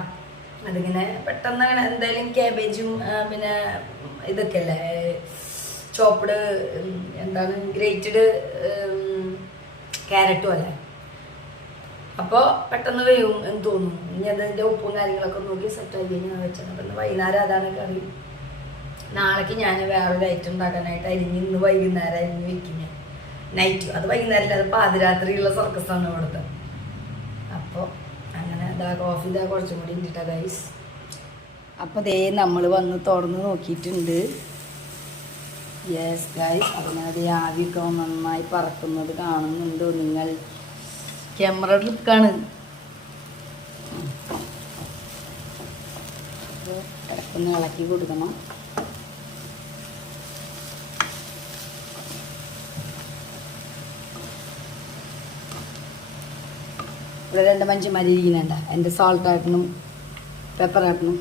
അതിങ്ങനെ പെട്ടെന്ന് അങ്ങനെ എന്തായാലും ക്യാബേജും പിന്നെ ഇതൊക്കെ അല്ലേ, ചോപ്പ്ഡ് എന്താണ് ഗ്രേറ്റഡ് ക്യാരറ്റും അല്ലേ. അപ്പോൾ പെട്ടെന്ന് വേവും എന്ന് തോന്നുന്നു. ഇനി അതിൻ്റെ ഉപ്പും കാര്യങ്ങളൊക്കെ നോക്കി സെറ്റായി കഴിഞ്ഞാൽ വെച്ചത്. അപ്പം വൈകുന്നേരം അതാണ് കറി. നാളേക്ക് ഞാൻ വേറൊരു ഐറ്റം ഉണ്ടാക്കാനായിട്ട് ഇന്ന് വൈകുന്നേരം അരിഞ്ഞ് വെക്കും ഞാൻ. നൈറ്റ് അത് വൈകുന്നേരം, അത് പാതിരാത്രിയുള്ള സർക്കസാണ് ഇവിടുത്തെ. അപ്പോൾ അങ്ങനെ കോഫി കുറച്ചും കൂടി ഇട്ടിട്ടാ ഗൈസ്. അപ്പോൾ ദേ നമ്മൾ വന്ന് തുറന്ന് നോക്കിയിട്ടുണ്ട്. Yes guys. അപ്പം അത് ആവിയൊക്കെ നന്നായി പറക്കുന്നത് കാണുന്നുണ്ടോ നിങ്ങൾ? ക്യാമറ ട്രിക്കാണ്. അപ്പോൾ ഇടയ്ക്കൊന്ന് ഇളക്കി കൊടുക്കണം. ഇവിടെ 2 മനുഷ്യന്മാർ ഇരിക്കുന്നുണ്ട. എൻ്റെ സോൾട്ടാട്ടനും പെപ്പറാട്ടനും,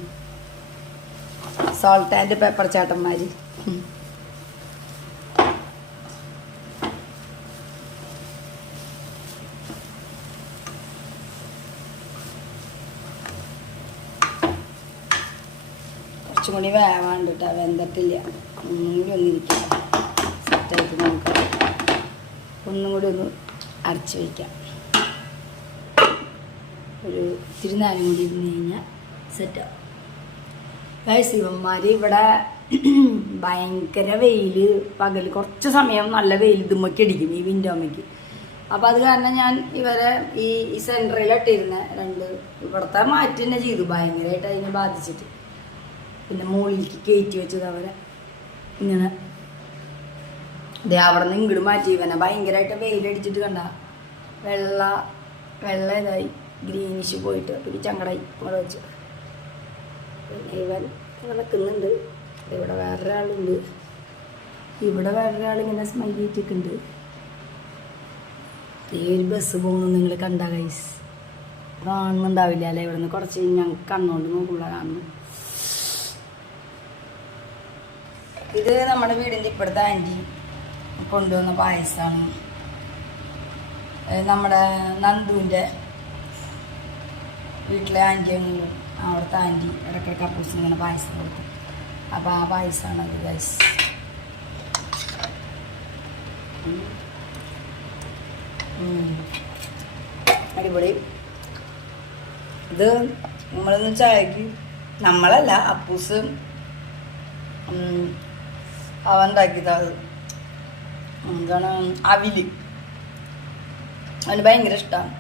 സോൾട്ട് ആൻഡ് പെപ്പർ ചേട്ടന്മാർ. കുറച്ചും കൂടി വേവാണ്ട് കേട്ടോ, വെന്തിട്ടില്ല. ഒന്നും കൂടി ഒന്നിരിക്കാം. സെറ്റായിട്ട് നമുക്ക് ഒന്നും കൂടി ഒന്ന് അടച്ച് വയ്ക്കാം. ഒരു തിരുനാലും കൂടി ഇരുന്ന് കഴിഞ്ഞാൽ സെറ്റാവും. ശിവന്മാർ ഇവിടെ ഭയങ്കര വെയിൽ, പകൽ കുറച്ച് സമയം നല്ല വെയിൽ ഇതുമ്മയ്ക്ക് അടിക്കും, ഈ വിൻഡോമ്മയ്ക്ക്. അപ്പോൾ അത് കാരണം ഞാൻ ഇവരെ ഈ സെൻറ്ററിലിട്ടിരുന്ന 2 ഇവിടുത്തെ മാറ്റി തന്നെ ചെയ്തു. ഭയങ്കരമായിട്ട് അതിനെ ബാധിച്ചിട്ട് പിന്നെ മുകളിലേക്ക് കയറ്റി വെച്ചത് അവരെ ഇങ്ങനെ ഇതേ അവിടെ നിന്ന് ഇങ്ങോട്ട് മാറ്റി ഇവനെ ഭയങ്കരമായിട്ട് വെയിലടിച്ചിട്ട് കണ്ട വെള്ള ഇതായി ഗ്രീനിഷ് പോയിട്ട് പിന്നെ ചങ്കടായി അവിടെ വെച്ച്. പിന്നെ ഇവൻ നിൽക്കുന്നുണ്ട്. ഇവിടെ വേറൊരാളുണ്ട്. ഇവിടെ വേറൊരാളിങ്ങനെ സ്മൈൽ ചെയ്തിട്ടുണ്ട്. ഒരു ബസ് പോകുന്നു നിങ്ങൾ കണ്ട ഗൈസ് കാണുന്നുണ്ടാവില്ല അല്ലേ? ഇവിടെ നിന്ന് കുറച്ച് ഞങ്ങൾക്ക് കണ്ണുകൊണ്ട് നോക്കുള്ള കാണുന്നു. ഇത് നമ്മുടെ വീടിൻ്റെ ഇപ്പോഴത്തെ ആൻറ്റി കൊണ്ടുവന്ന പായസമാണ്. നമ്മുടെ നന്ദുവിൻ്റെ വീട്ടിലെ ആൻറ്റിയാണ്. അവിടുത്തെ ആൻറ്റി ഇടയ്ക്കിടയ്ക്ക് അപ്പൂസിന് ഇങ്ങനെ പായസം കൊടുക്കും. അപ്പോൾ ആ പായസമാണ് അത് ഗൈസ്. അടിപൊളി. ഇത് നമ്മളൊന്ന് ചായക്ക് നമ്മളല്ല അപ്പൂസ് അവൻ ഉണ്ടാക്കിയതാണ്. എന്താണ് അവില്. അവന് ഭയങ്കര ഇഷ്ടമാണ്.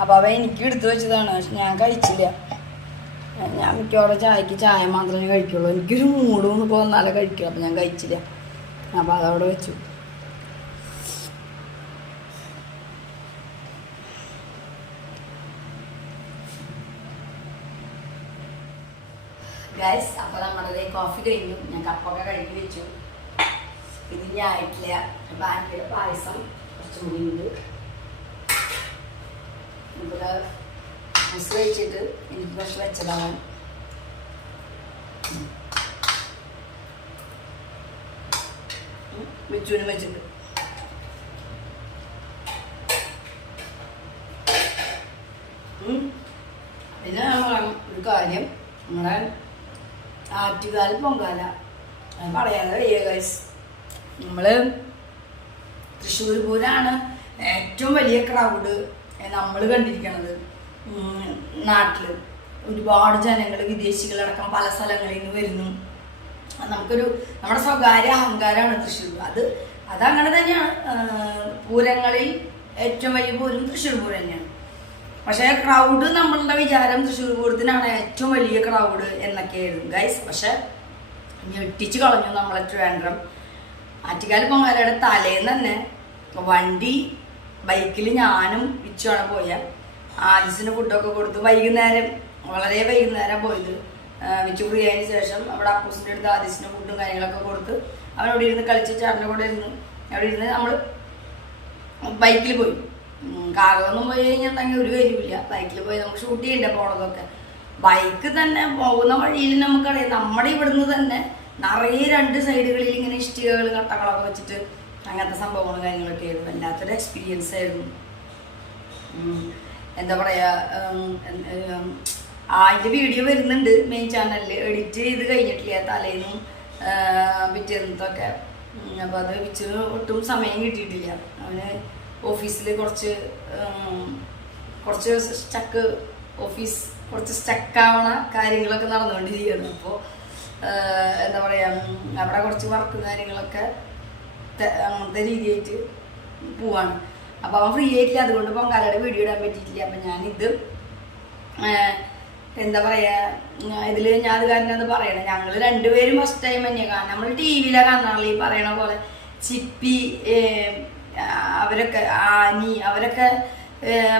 അപ്പോൾ അവ എനിക്ക് എടുത്തു വെച്ചതാണ്. പക്ഷെ ഞാൻ കഴിച്ചില്ല. ഞാൻ മിക്കവാറും ചായക്ക് ചായ മാത്രമേ കഴിക്കുള്ളൂ. എനിക്കൊരു മൂടൊന്ന് പോന്നാലേ കഴിക്കുള്ളൂ. അപ്പം ഞാൻ കഴിച്ചില്ല. അപ്പോൾ അതവിടെ വെച്ചു. ഗൈസ് അപ്പോൾ നമ്മുടെ കോഫി കഴിഞ്ഞു. ഞാൻ കപ്പൊക്കെ കഴുകി വെച്ചു. ഇതിനി ആയിട്ടില്ല. ബാക്കിയുടെ പായസം കുറച്ചും കൂടി ഉണ്ട്. ഇവിടെ ബസ് കഴിച്ചിട്ട് എനിക്ക് കുറച്ച് വെച്ചതാവാൻ. വെച്ചുവിനും വെച്ചിട്ട് പിന്നെ ഒരു കാര്യം, നമ്മളെ ആറ്റുകാല പൊങ്കാല പറയാതെ വയ്യ ഗൈസ്. നമ്മൾ തൃശ്ശൂർ പൂരാണ് ഏറ്റവും വലിയ ക്രൗഡ് നമ്മൾ കണ്ടിരിക്കണത്. നാട്ടിൽ ഒരുപാട് ജനങ്ങൾ വിദേശികളടക്കം പല സ്ഥലങ്ങളിൽ നിന്ന് വരുന്നു. നമ്മുടെ സ്വകാര്യ അഹങ്കാരമാണ് തൃശ്ശൂർ. അതങ്ങനെ തന്നെയാണ്. പൂരങ്ങളിൽ ഏറ്റവും വലിയ പൂരം തൃശ്ശൂർ പൂരം തന്നെയാണ്. പക്ഷേ ക്രൗഡ് നമ്മളുടെ വിചാരം തൃശ്ശൂർ പൂരത്തിനാണ് ഏറ്റവും വലിയ ക്രൗഡ് എന്നൊക്കെയായിരുന്നു ഗൈസ്. പക്ഷെ ഞെട്ടിച്ച് കളഞ്ഞു നമ്മളെ ട്രിവാൻഡ്രം. ആറ്റുകാൽ പൊങ്കാലയുടെ തലേന്ന് തന്നെ വണ്ടി ബൈക്കിൽ ഞാനും വിച്ചുമാണ് പോയ. ആലിസിന് ഫുഡൊക്കെ കൊടുത്ത് വളരെ വൈകുന്നേരം പോയത്. വിച്ചു ഫ്രീ ആയതിനു ശേഷം അവിടെ അപ്പൂസിൻ്റെ അടുത്ത് ആലിസിന് ഫുഡും കാര്യങ്ങളൊക്കെ കൊടുത്ത് അവനവിടെ ഇരുന്ന് കളിച്ച് ചേട്ടൻ്റെ കൂടെ അവിടെ ഇരുന്ന് നമ്മൾ ബൈക്കിൽ പോയി. കാറിലൊന്നും പോയി കഴിഞ്ഞിട്ടുണ്ടെങ്കിൽ ഒരു കാര്യമില്ല. ബൈക്കിൽ പോയി നമുക്ക് ഷൂട്ട് ചെയ്യണ്ടേ പോണതൊക്കെ. ബൈക്ക് തന്നെ പോകുന്ന വഴിയിൽ നമുക്കറിയാം നമ്മുടെ ഇവിടുന്ന് തന്നെ നിറയെ 2 സൈഡുകളിൽ ഇങ്ങനെ ഇഷ്ടികകൾ കട്ടകളൊക്കെ വെച്ചിട്ട് അങ്ങനത്തെ സംഭവങ്ങളും കാര്യങ്ങളൊക്കെ ആയിരുന്നു. വല്ലാത്തൊരു എക്സ്പീരിയൻസ് ആയിരുന്നു. എന്താ പറയുക, അതിൻ്റെ വീഡിയോ വരുന്നുണ്ട് മെയിൻ ചാനലിൽ. എഡിറ്റ് ചെയ്ത് കഴിഞ്ഞിട്ടില്ല തലേന്നും പിറ്റേന്നത്തൊക്കെ. അപ്പോൾ അത് വെച്ച് ഒട്ടും സമയം കിട്ടിയിട്ടില്ല. അവന് ഓഫീസിൽ കുറച്ച് സ്റ്റക്കാവണ കാര്യങ്ങളൊക്കെ നടന്നുകൊണ്ടിരിക്കുകയാണ്. അപ്പോൾ എന്താ പറയുക, അവിടെ കുറച്ച് വർക്ക് കാര്യങ്ങളൊക്കെ അങ്ങനത്തെ രീതിയായിട്ട് പോവാണ്. അപ്പോൾ അവൻ ഫ്രീ ആയിട്ടില്ല. അതുകൊണ്ട് പൊങ്കാലയുടെ വീഡിയോ ഇടാൻ പറ്റിയിട്ടില്ല. അപ്പം ഞാനിത് എന്താ പറയുക, ഇതിൽ ഞാൻ അത് കാരണം പറയണം. ഞങ്ങൾ രണ്ടുപേരും ഫസ്റ്റ് ടൈം തന്നെയാണ് കാണാം. നമ്മൾ ടി വിയിലാണ് കാണാറുള്ളത്. ഈ പറയണ പോലെ ചിപ്പി അവരൊക്കെ ആനി അവരൊക്കെ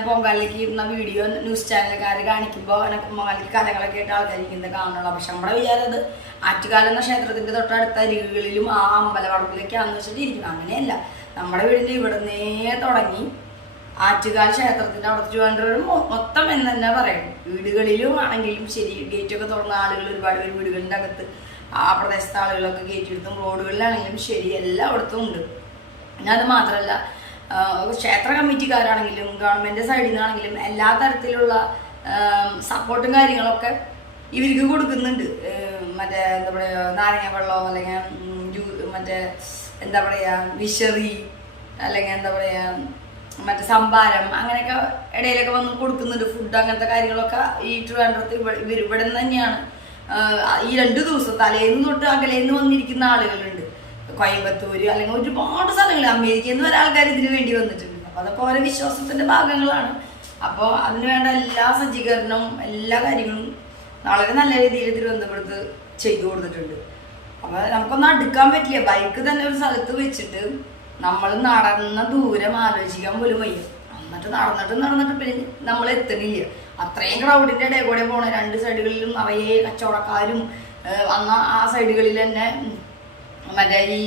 പൊങ്കാലയ്ക്ക് ഇരുന്ന വീഡിയോ ന്യൂസ് ചാനലുകാർ കാണിക്കുമ്പോൾ പൊങ്കാലയ്ക്ക് കലകളൊക്കെ ആയിട്ട് ആൾക്കാരിക്കുന്നത് കാണുള്ളൂ. പക്ഷെ നമ്മുടെ വിചാരം അത് ആറ്റുകാല എന്ന ക്ഷേത്രത്തിൻ്റെ തൊട്ടടുത്ത അരികുകളിലും ആ അമ്പലവടത്തിലേക്കാണെന്ന് വെച്ചിട്ട് ഇരിക്കണം. അങ്ങനെയല്ല. നമ്മുടെ വീടിൻ്റെ ഇവിടുന്നേ തുടങ്ങി ആറ്റുകാൽ ക്ഷേത്രത്തിൻ്റെ അവിടെ ട്രിവാൻഡ്രം മൊത്തം എന്ന് തന്നെ പറയണം. വീടുകളിലും ആണെങ്കിലും ശരി, ഗേറ്റൊക്കെ തുറന്ന ആളുകൾ ഒരുപാട് പേര് വീടുകളിൻ്റെ അകത്ത് ആ പ്രദേശത്തെ ആളുകളൊക്കെ ഗേറ്റ് എടുത്തും റോഡുകളിലാണെങ്കിലും ശരി എല്ലായിടത്തും ഉണ്ട്. പിന്നെ അത് മാത്രമല്ല, ക്ഷേത്ര കമ്മിറ്റിക്കാരാണെങ്കിലും ഗവൺമെൻറ് സൈഡിൽ നിന്നാണെങ്കിലും എല്ലാ തരത്തിലുള്ള സപ്പോർട്ടും കാര്യങ്ങളൊക്കെ ഇവർക്ക് കൊടുക്കുന്നുണ്ട്. മറ്റേ എന്താ പറയുക, നാരങ്ങ വെള്ളം അല്ലെങ്കിൽ മറ്റേ എന്താ പറയുക വിശറി അല്ലെങ്കിൽ എന്താ പറയുക മറ്റേ സംഭാരം അങ്ങനെയൊക്കെ ഇടയിലൊക്കെ വന്ന് കൊടുക്കുന്നുണ്ട്. ഫുഡ് അങ്ങനത്തെ കാര്യങ്ങളൊക്കെ ഈ ട്രിവാൻഡ്രത്ത് ഇവിടെ നിന്ന് തന്നെയാണ്. ഈ 2 ദിവസം തലേന്ന് തൊട്ട് അകലേന്ന് വന്നിരിക്കുന്ന ആളുകളുണ്ട്. കോയമ്പത്തൂര് അല്ലെങ്കിൽ ഒരുപാട് സ്ഥലങ്ങൾ, അമേരിക്കയിൽ നിന്ന് വരെ ആൾക്കാർ ഇതിനു വേണ്ടി വന്നിട്ടുണ്ട്. അപ്പോൾ അതൊക്കെ ഓരോ വിശ്വാസത്തിൻ്റെ ഭാഗങ്ങളാണ്. അപ്പോൾ അതിന് വേണ്ട എല്ലാ സജ്ജീകരണവും എല്ലാ കാര്യങ്ങളും വളരെ നല്ല രീതിയിൽ തിരുവനന്തപുരത്ത് ചെയ്തു കൊടുത്തിട്ടുണ്ട്. അപ്പൊ നമുക്കൊന്നും അടുക്കാൻ പറ്റില്ല. ബൈക്ക് തന്നെ ഒരു സ്ഥലത്ത് വെച്ചിട്ട് നമ്മൾ നടന്ന ദൂരം ആലോചിക്കാൻ പോലും വയ്യ. നടന്നിട്ട് പിന്നെ നമ്മൾ എത്തണില്ല. അത്രയും ക്രൗഡിന്റെ ഇടയിൽ കൂടെ പോണ 2 സൈഡുകളിലും നിറയെ കച്ചവടക്കാരും, അന്ന് ആ സൈഡുകളിൽ തന്നെ മറ്റേ ഈ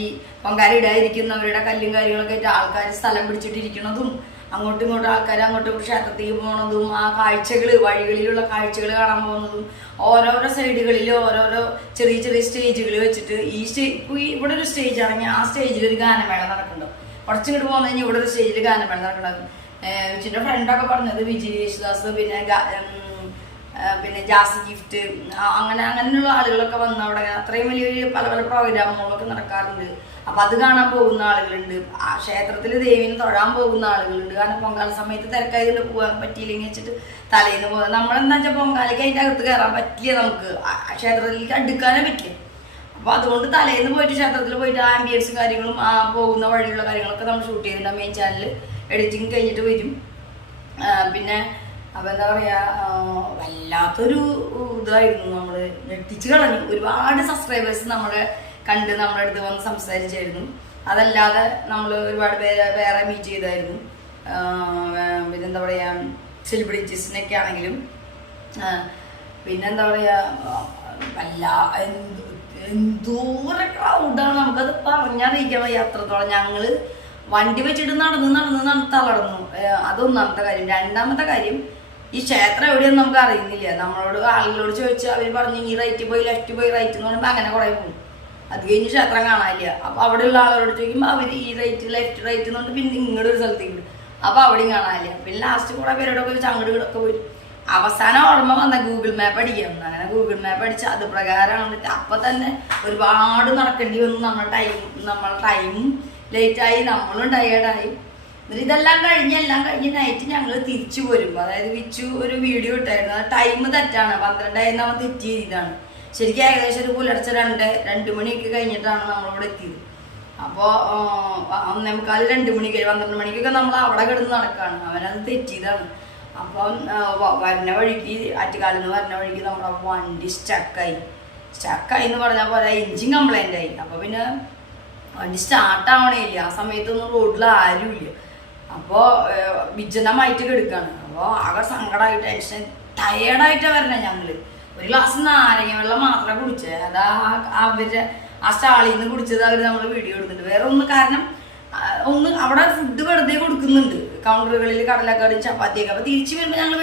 പൊങ്കാല ഇടാതിരിക്കുന്നവരുടെ കല്ലും കാര്യങ്ങളൊക്കെ ആയിട്ട് ആൾക്കാർ സ്ഥലം പിടിച്ചിട്ടിരിക്കുന്നതും, അങ്ങോട്ടും ഇങ്ങോട്ടും ആൾക്കാർ അങ്ങോട്ടും ക്ഷേത്രത്തിൽ പോണതും, ആ കാഴ്ചകൾ, വഴികളിലുള്ള കാഴ്ചകൾ കാണാൻ പോകുന്നതും, ഓരോരോ സൈഡുകളിൽ ഓരോരോ ചെറിയ ചെറിയ സ്റ്റേജുകൾ വെച്ചിട്ട് ഇവിടെ ഒരു സ്റ്റേജ് ആണെങ്കിൽ ആ സ്റ്റേജിൽ ഒരു ഗാനമേള നടക്കുന്നുണ്ടോ, കുറച്ചിങ്ങോട്ട് പോകുന്ന കഴിഞ്ഞാൽ ഇവിടെ ഒരു സ്റ്റേജിൽ ഗാനമേള നടക്കുന്നത്. വിജിന്റെ ഫ്രണ്ടൊക്കെ പറഞ്ഞത് വിജയ് യേശുദാസ്, പിന്നെ ജാസി ഗിഫ്റ്റ്, അങ്ങനെയുള്ള ആളുകളൊക്കെ വന്ന് അവിടെ അത്രയും വലിയൊരു പല പല പ്രോഗ്രാമുകളൊക്കെ നടക്കാറുണ്ട്. അപ്പൊ അത് കാണാൻ പോകുന്ന ആളുകളുണ്ട്. ആ ക്ഷേത്രത്തിൽ ദേവീനെ തൊഴാൻ പോകുന്ന ആളുകളുണ്ട്. കാരണം പൊങ്കാല സമയത്ത് തിരക്കായതുകൊണ്ട് പോകാൻ പറ്റിയില്ലെങ്കിൽ വെച്ചിട്ട് തലേന്ന് പോകുന്നത്. നമ്മളെന്താ വെച്ചാൽ പൊങ്കാലയ്ക്ക് അതിൻ്റെ അകത്ത് കയറാൻ പറ്റില്ല, നമുക്ക് ക്ഷേത്രത്തിലേക്ക് അടുക്കാനേ പറ്റില്ല. അപ്പൊ അതുകൊണ്ട് തലേന്ന് പോയിട്ട് ക്ഷേത്രത്തിൽ പോയിട്ട് ആംബിയൻസും കാര്യങ്ങളും ആ പോകുന്ന വഴിയുള്ള കാര്യങ്ങളൊക്കെ നമ്മൾ ഷൂട്ട് ചെയ്തിട്ടുണ്ട്. മെയിൻ ചാനൽ എഡിറ്റിങ് കഴിഞ്ഞിട്ട് വരും. പിന്നെ അപ്പൊ എന്താ പറയാ, വല്ലാത്തൊരു ഇതായിരുന്നു. നമ്മള് ഞെട്ടിച്ച് കളഞ്ഞു. ഒരുപാട് സബ്സ്ക്രൈബേഴ്സ് നമ്മളെ കണ്ട് നമ്മുടെ അടുത്ത് വന്ന് സംസാരിച്ചായിരുന്നു. അതല്ലാതെ നമ്മൾ ഒരുപാട് പേരെ വേറെ മീറ്റ് ചെയ്തായിരുന്നു. പിന്നെന്താ പറയാ, സെലിബ്രിറ്റീസിനൊക്കെ ആണെങ്കിലും പിന്നെന്താ പറയാ, എന്തോരം ക്രൗഡാണ്, നമുക്കത് പറഞ്ഞറിയിക്കാൻ വയ്യ അത്രത്തോളം. ഞങ്ങള് വണ്ടി വെച്ചിട്ട് നടന്ന് തളർന്നു. അതൊന്നാമത്തെ കാര്യം. രണ്ടാമത്തെ കാര്യം, ഈ ക്ഷേത്രം എവിടെയൊന്നും നമുക്ക് അറിയുന്നില്ല. നമ്മളോട് ആളുകളോട് ചോദിച്ചാൽ അവർ പറഞ്ഞു ഈ റൈറ്റ് പോയി ലെഫ്റ്റ് പോയി റൈറ്റ് എന്ന് പറയുമ്പോൾ അങ്ങനെ കുറെ പോകും. അത് കഴിഞ്ഞ് ക്ഷേത്രം കാണാനില്ല. അപ്പൊ അവിടെയുള്ള ആളുകളോട് ചോദിക്കുമ്പോൾ അവർ ഈ റൈറ്റ് ലെഫ്റ്റ് റൈറ്റ് എന്ന് പറഞ്ഞിട്ട് പിന്നെ ഇങ്ങോട്ട് ഒരു സ്ഥലത്തേക്ക് അപ്പൊ അവിടെയും കാണാനില്ല. പിന്നെ ലാസ്റ്റ് കുറെ പേരോടൊക്കെ ഒരു ചങ്ങടുകളൊക്കെ പോയി. അവസാനം ഓർമ്മ വന്ന ഗൂഗിൾ മാപ്പ് അടിക്കാം. അങ്ങനെ ഗൂഗിൾ മാപ്പ് അടിച്ച് അത് പ്രകാരം അപ്പൊ തന്നെ ഒരുപാട് നടക്കേണ്ടി വന്നു. നമ്മളെ ടൈമും ലേറ്റായി, നമ്മളും ടയേർഡായി. എന്നിട്ട് എല്ലാം കഴിഞ്ഞ് നൈറ്റ് ഞങ്ങൾ തിരിച്ചു പോരുമ്പോൾ, അതായത് വിച്ചു ഒരു വീഡിയോ ഇട്ടായിരുന്നു. അത് ടൈം തെറ്റാണ്, 12 നമ്മൾ തെറ്റ് ചെയ്തതാണ്. ശരിക്കും ഏകദേശം ഒരു പുലർച്ചെ 2 മണിയൊക്കെ കഴിഞ്ഞിട്ടാണ് നമ്മളിവിടെ എത്തിയത്. അപ്പോൾ 1:45 2 മണി 12 മണിക്കൊക്കെ നമ്മൾ അവിടെ കിടന്ന് നടക്കുകയാണ്. അവനത് തെറ്റിയതാണ്. അപ്പം വരുന്ന വഴിക്ക് ആറ്റുകാലിൽ നിന്ന് വരുന്ന വഴിക്ക് നമ്മുടെ വണ്ടി സ്റ്റക്കായി എന്ന് പറഞ്ഞാൽ പോലെ എഞ്ചിൻ കംപ്ലൈൻ്റ് ആയി. അപ്പോൾ പിന്നെ വണ്ടി സ്റ്റാർട്ടാവണേയില്ല. ആ സമയത്തൊന്നും റോഡിൽ ആരുമില്ല. അപ്പോൾ വിജനമായിട്ട് കിടക്കുകയാണ്. അപ്പോൾ ആകെ സങ്കടമായി, ടെൻഷൻ, ടയേർഡായിട്ടാണ് വരണേ. ഞങ്ങൾ ഒരു ഗ്ലാസ് നാരങ്ങ വെള്ളം മാത്രമേ കുടിച്ചേ. അതാ അവര് ആ സ്റ്റാളിൽ നിന്ന് കുടിച്ചത് അവർ നമ്മൾ വീഡിയോ എടുക്കുന്നുണ്ട്. വേറെ ഒന്ന് കാരണം അവിടെ ഫുഡ് വെറുതെ കൊടുക്കുന്നുണ്ട് കൗണ്ടറുകളിൽ, കടലക്കറിയും ചപ്പാത്തിയൊക്കെ. അപ്പൊ തിരിച്ചു വരുമ്പോൾ ഞങ്ങൾ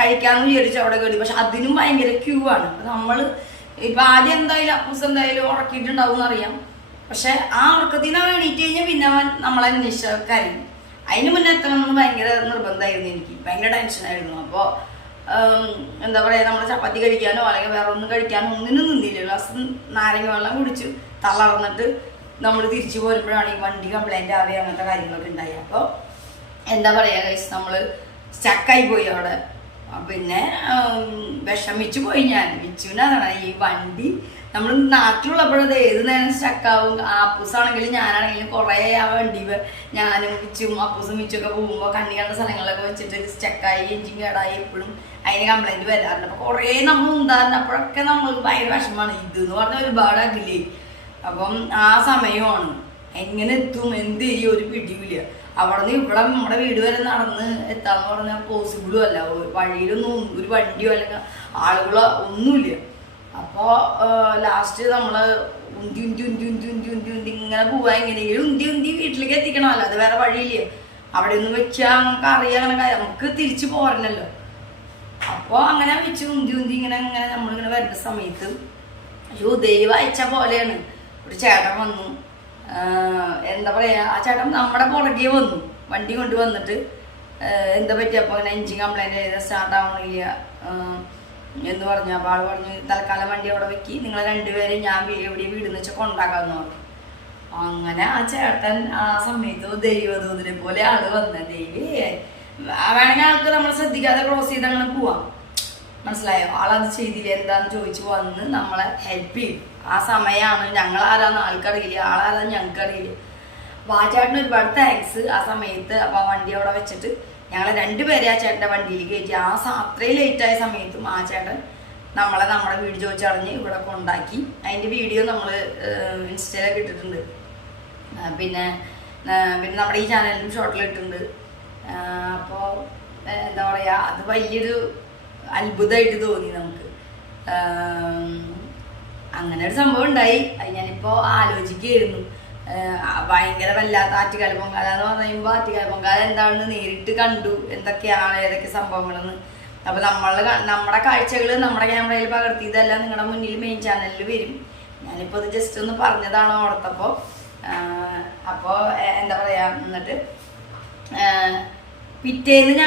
കഴിക്കാന്ന് വിചാരിച്ചു അവിടെ കയറി. പക്ഷെ അതിനും ഭയങ്കര ക്യൂ ആണ്. അപ്പൊ നമ്മള് ഇപ്പൊ ആദ്യം എന്തായാലും അപ്പൂസ് എന്തായാലും ഉറക്കിയിട്ടുണ്ടാവും എന്നറിയാം. പക്ഷെ ആ ഉറക്കത്തിൽ നിന്ന് എണീറ്റ് കഴിഞ്ഞാൽ പിന്നെ അവൻ നമ്മളെ അന്വേഷിക്കാരും. അതിന് മുന്നേ എത്തണമെന്ന് ഭയങ്കര നിർബന്ധമായിരുന്നു. എനിക്ക് ഭയങ്കര ടെൻഷനായിരുന്നു. അപ്പോൾ എന്താ പറയാ, നമ്മൾ ചപ്പാത്തി കഴിക്കാനോ അല്ലെങ്കിൽ വേറെ ഒന്നും കഴിക്കാനോ ഒന്നിനും നിന്നില്ല. ഗ്ലാസ് നാരങ്ങ വെള്ളം കുടിച്ചു തളർന്നിട്ട് നമ്മൾ തിരിച്ചു പോരുമ്പോഴാണ് ഈ വണ്ടി കംപ്ലൈന്റ് ആവുക അങ്ങനത്തെ കാര്യങ്ങളൊക്കെ ഉണ്ടായി. അപ്പോൾ എന്താ പറയാ ഗൈസ്, നമ്മള് സ്റ്റക്കായി പോയി അവിടെ. പിന്നെ വിഷമിച്ചു പോയി ഞാൻ. വിച്ചുവിനാണ് ഈ വണ്ടി നമ്മൾ നാട്ടിലുള്ളപ്പോഴത് ഏത് നേരം സ്റ്റക്കാവും. അപ്പൂസാണെങ്കിലും ഞാനാണെങ്കിലും കുറേ ആ വണ്ടി ഞാനും വിച്ചും അപ്പൂസും വിച്ചൊക്കെ പോകുമ്പോൾ കണ്ണി കണ്ട സ്ഥലങ്ങളിലൊക്കെ വെച്ചിട്ട് സ്റ്റക്കായി, എഞ്ചിൻ കേടായി എപ്പോഴും അതിന് കംപ്ലൈന്റ് വരാറുണ്ട്. അപ്പൊ കുറേ നമ്മൾ ഉണ്ടായിരുന്നപ്പോഴൊക്കെ നമ്മൾക്ക് ഭയങ്കര വിഷമമാണ്. ഇതെന്ന് പറഞ്ഞാൽ ഒരുപാട് അകലെ. അപ്പം ആ സമയമാണ് എങ്ങനെ എത്തും എന്ത് ചെയ്യും ഒരു പിടിയില്ല. അവിടെ നിന്ന് ഇവിടെ നമ്മുടെ വീട് വരെ നടന്ന് എത്താന്ന് പറഞ്ഞാൽ പോസിബിളും അല്ല. വഴിയിലൊന്നും ഒരു വണ്ടിയോ അല്ലെങ്കിൽ ആളുകളോ ഒന്നുമില്ല. അപ്പോൾ ലാസ്റ്റ് നമ്മള് ഉന്തി ഇങ്ങനെ പോവാ. എങ്ങനെയെങ്കിലും ഉന്തി വീട്ടിലേക്ക് എത്തിക്കണമല്ലോ, അത് വേറെ വഴിയില്ല. അവിടെ ഒന്നും വെച്ചാൽ നമുക്ക് അറിയാം അങ്ങനെ നമുക്ക് തിരിച്ചു പോരണല്ലോ. അപ്പോൾ അങ്ങനെ വെച്ച് ഉന്തി ഇങ്ങനെ നമ്മളിങ്ങനെ വരുന്ന സമയത്ത് ദൈവം അയച്ച പോലെയാണ് ഒരു ചേട്ടൻ വന്നു. എന്താ പറയാ, ആ ചേട്ടൻ നമ്മുടെ പുറകെ വന്നു, വണ്ടി കൊണ്ട് വന്നിട്ട് എന്താ പറ്റിയപ്പോൾ അങ്ങനെ എഞ്ചിൻ കംപ്ലൈന്റ് ചെയ്ത് സ്റ്റാർട്ട് ആവണില്ല എന്ന് പറഞ്ഞു. അപ്പോൾ ആൾ പറഞ്ഞു തൽക്കാലം വണ്ടി അവിടെ വെക്കി, നിങ്ങൾ രണ്ടുപേരും ഞാൻ എവിടെ വീടെന്ന് വെച്ചാൽ കൊണ്ടാക്കാന്ന് പറഞ്ഞു. അങ്ങനെ ആ ചേട്ടൻ ആ സമയത്ത് ദൈവദൂതനെ പോലെ ആള് വന്ന ദൈവേ വേണമെങ്കിൽ ആൾക്ക് നമ്മൾ ശ്രദ്ധിക്കാതെ ക്രോസ് ചെയ്ത് അങ്ങനെ പോവാം. മനസ്സിലായോ? ആളത് ചെയ്തില്ല എന്താന്ന് ചോദിച്ചു വന്ന് നമ്മളെ ഹെൽപ്പ് ചെയ്യും. ആ സമയമാണ്. ഞങ്ങൾ ആരാന്ന് ആൾക്കറിയില്ല, ആളാരാന്ന് ഞങ്ങൾക്കറിയില്ല. അപ്പോൾ ആ ചേട്ടന് ഒരുപാട് താങ്ക്സ് ആ സമയത്ത്. അപ്പോൾ ആ വണ്ടി അവിടെ വെച്ചിട്ട് ഞങ്ങളെ രണ്ടുപേരെ ആ ചേട്ടൻ്റെ വണ്ടിയിൽ കയറ്റി. അത്രയും ലേറ്റായ സമയത്തും ആ ചേട്ടൻ നമ്മുടെ വീട് ചോദിച്ചറിഞ്ഞ് ഇവിടെ കൊണ്ടാക്കി. അതിൻ്റെ വീഡിയോ നമ്മൾ ഇൻസ്റ്റയിലൊക്കെ ഇട്ടിട്ടുണ്ട്. പിന്നെ നമ്മുടെ ഈ ചാനലിലും ഷോർട്ടിലിട്ടുണ്ട്. അപ്പോൾ എന്താ പറയുക, അത് വലിയൊരു അത്ഭുതമായിട്ട് തോന്നി നമുക്ക്. അങ്ങനെ ഒരു സംഭവം ഉണ്ടായി. അത് ഞാനിപ്പോൾ ആലോചിക്കുകയായിരുന്നു. ഭയങ്കര വല്ലാത്ത ആറ്റുകാൽ പൊങ്കാല എന്ന് പറയുമ്പോൾ ആറ്റുകാൽ പൊങ്കാല എന്താണെന്ന് നേരിട്ട് കണ്ടു, എന്തൊക്കെയാണ് ഏതൊക്കെ സംഭവങ്ങളെന്ന്. അപ്പോൾ നമ്മുടെ കാഴ്ചകൾ നമ്മുടെ ക്യാമറയിൽ പകർത്തിയതെല്ലാം നിങ്ങളുടെ മുന്നിൽ മെയിൻ ചാനലിൽ വരും. ഞാനിപ്പോൾ അത് ജസ്റ്റ് ഒന്ന് പറഞ്ഞതാണ് ഓർത്തപ്പോൾ. അപ്പോൾ എന്താ പറയുക, എന്നിട്ട് പിറ്റേന്ന്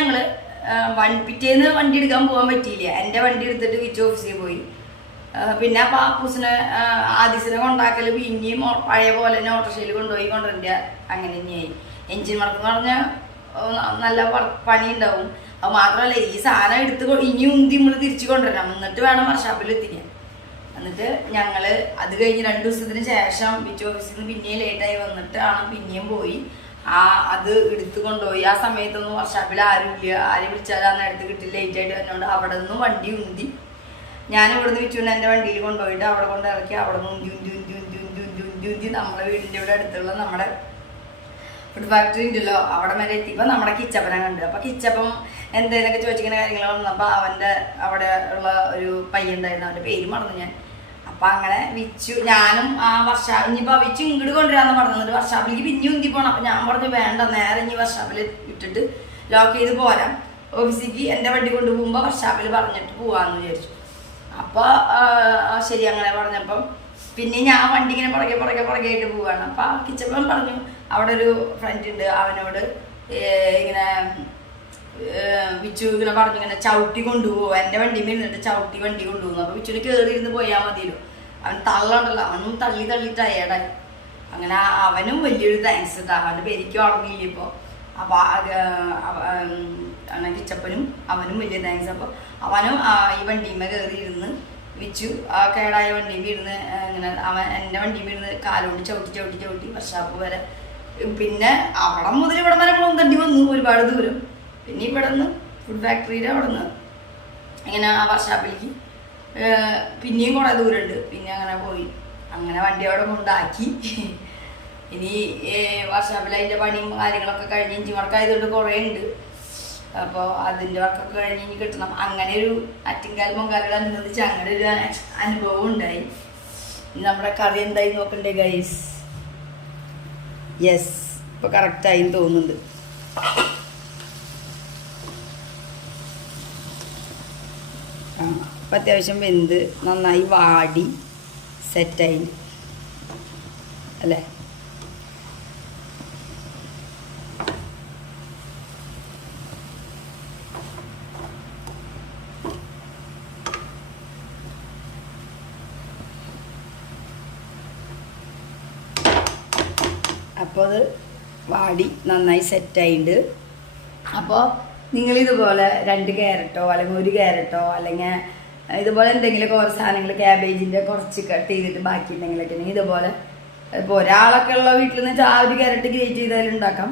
വണ്ടി എടുക്കാൻ പോകാൻ പറ്റിയില്ല. എൻ്റെ വണ്ടി എടുത്തിട്ട് വിച്ച് ഓഫീസിൽ പോയി. പിന്നെ പാപ്പൂസിനെ ആദിസിനെ കൊണ്ടാക്കൽ പിന്നെയും പഴയ പോലെ തന്നെ ഓട്ടോറിക്ഷയിൽ കൊണ്ടുവരേണ്ട അങ്ങനെ തന്നെയായി. എൻജിൻ വർക്ക് എന്ന് പറഞ്ഞാൽ നല്ല പണി ഉണ്ടാവും. അത് മാത്രമല്ല, ഈ സാധനം എടുത്ത് ഇനി ഉന്തി നമ്മൾ തിരിച്ചു കൊണ്ടുവരണം, എന്നിട്ട് വേണം വർക്ക്ഷോപ്പിൽ എത്തിക്കാൻ. എന്നിട്ട് ഞങ്ങൾ അത് കഴിഞ്ഞ് 2 ദിവസത്തിന് ശേഷം വിച്ച് ഓഫീസിൽ നിന്ന് പിന്നെയും ലേറ്റായി വന്നിട്ടാണ് പിന്നെയും പോയി അത് എടുത്ത് കൊണ്ടുപോയി. ആ സമയത്തൊന്നും വർക്ക്ഷോപ്പിൽ ആരുമില്ല. ആരും വിളിച്ചാൽ ആ നേരത്ത് കിട്ടില്ല, ലേറ്റായിട്ട് വന്നോണ്ട് അവിടെ നിന്ന് വണ്ടി ഉന്തി ഞാൻ ഇവിടുന്ന് വിച്ചുകൊണ്ട് എൻ്റെ വണ്ടിയിൽ കൊണ്ടുപോയിട്ട് അവിടെ കൊണ്ട് ഇറക്കി. അവിടെ നിന്ന് ഉന്തി നമ്മുടെ വീടിൻ്റെ ഇവിടെ അടുത്തുള്ള നമ്മുടെ ഫുഡ് ഫാക്ടറി ഉണ്ടല്ലോ അവിടെ വരെ എത്തിയപ്പോൾ നമ്മുടെ കിച്ചപ്പനെ കണ്ടു. അപ്പോൾ കിച്ചപ്പം എന്തേന്നൊക്കെ ചോദിച്ചിങ്ങനെ കാര്യങ്ങൾ വന്നപ്പോൾ അവൻ്റെ അവിടെ ഉള്ള ഒരു പയ്യൻ ഉണ്ടായിരുന്നു, അവൻ്റെ പേര് മറന്നു ഞാൻ. അപ്പം അങ്ങനെ വിച്ചു ഞാനും ഇനിയിപ്പോൾ വിച്ചു ഇങ്ങോട്ട് കൊണ്ടുവരാമെന്ന് പറഞ്ഞിട്ട് വർക്ക്ഷോപ്പിലേക്ക് പിന്നെ ഉന്തി പോകണം. അപ്പം ഞാൻ പറഞ്ഞു വേണ്ട, നേരെ ഇനി വർക്ക്ഷോപ്പിൽ ഇട്ടിട്ട് ലോക്ക് ചെയ്ത് പോരാം, ഓഫീസിലേക്ക് എൻ്റെ വണ്ടി കൊണ്ടുപോകുമ്പോൾ വർക്ക്ഷോപ്പിൽ പറഞ്ഞിട്ട് പോവാമെന്ന് വിചാരിച്ചു. അപ്പോൾ ശരി അങ്ങനെ പറഞ്ഞപ്പം പിന്നെ ഞാൻ വണ്ടി ഇങ്ങനെ പുറകെ ആയിട്ട് പോവാണ്. അപ്പം ആ കിച്ചപ്പൻ പറഞ്ഞു അവിടെ ഒരു ഫ്രണ്ട് ഉണ്ട്, അവനോട് ഇങ്ങനെ വിച്ചു ഇങ്ങനെ പറഞ്ഞു ഇങ്ങനെ ചവിട്ടി കൊണ്ടുപോകും, എൻ്റെ വണ്ടി ഇരുന്നിട്ട് ചവിട്ടി വണ്ടി കൊണ്ടുപോകുന്നു. അപ്പോൾ വിച്ചുവിന് കയറി ഇരുന്ന് പോയാൽ മതിയല്ലോ. അവൻ തള്ളുണ്ടല്ലോ, അവനും തള്ളി ടയേർഡായി. അങ്ങനെ അവനും വലിയൊരു താങ്ക്സ് കേട്ടോ. അവൻ്റെ പേരിക്കും ഓർമ്മയില്ല ഇപ്പോൾ. അപ്പോൾ അങ്ങനെ കിച്ചപ്പനും അവനും വലിയ താങ്ക്സ്. അപ്പോൾ അവനും ഈ വണ്ടിയുമ്മ കയറി ഇരുന്ന് വിച്ചു ആ കേടായ വണ്ടിയിൽ ഇരുന്ന് ഇങ്ങനെ എൻ്റെ വണ്ടിയിൽ ഇരുന്ന് കാലുകൊണ്ട് ചവിട്ടി വർക്ക്ഷോപ്പ് വരെ. പിന്നെ അവിടെ മുതൽ ഇവിടെ വരെ തണ്ടി വന്നു ഒരുപാട് ദൂരം. പിന്നെ ഇവിടെ നിന്ന് ഫുഡ് ഫാക്ടറിയുടെ അവിടെ നിന്ന് ഇങ്ങനെ ആ വർക്ക്ഷോപ്പിലേക്ക് പിന്നെയും കുറേ ദൂരമുണ്ട്. പിന്നെ അങ്ങനെ പോയി അങ്ങനെ വണ്ടി അവിടെ കൊണ്ടാക്കി. ഇനി വർക്ക്ഷോപ്പിൽ അതിൻ്റെ പണിയും കാര്യങ്ങളൊക്കെ കഴിഞ്ഞ് എഞ്ചിൻ വർക്കായതുകൊണ്ട് കുറേ ഉണ്ട്. അപ്പോൾ അതിൻ്റെ വർക്കൊക്കെ കഴിഞ്ഞ് ഇനി കിട്ടണം. അങ്ങനെ ഒരു ആറ്റുകാൽ പൊങ്കാലയോട് അനുബന്ധിച്ച് അങ്ങനെ ഒരു അനുഭവം ഉണ്ടായി. ഇനി നമ്മുടെ കറി എന്തായി നോക്കണ്ടേ ഗൈസ്? യെസ്, ഇപ്പോൾ കറക്റ്റായി തോന്നുന്നുണ്ട്. അപ്പം അത്യാവശ്യം വെന്ത് നന്നായി വാടി സെറ്റായി അല്ലേ? അപ്പോൾ അത് വാടി നന്നായി സെറ്റായിട്ടുണ്ട്. അപ്പോൾ നിങ്ങളിതുപോലെ 2 ക്യാരറ്റോ അല്ലെങ്കിൽ 1 ക്യാരറ്റോ അല്ലെങ്കിൽ ഇതുപോലെ എന്തെങ്കിലുമൊക്കെ കുറച്ച് സാധനങ്ങൾ ക്യാബേജിൻ്റെ കുറച്ച് കട്ട് ചെയ്തിട്ട് ബാക്കി ഉണ്ടെങ്കിലൊക്കെ ഇതുപോലെ ഇപ്പോൾ ഒരാളൊക്കെ ഉള്ള വീട്ടിൽ നിന്ന് വെച്ചാൽ ആ 1 ക്യാരറ്റ് ഗ്രേറ്റ് ചെയ്താലും ഉണ്ടാക്കാം.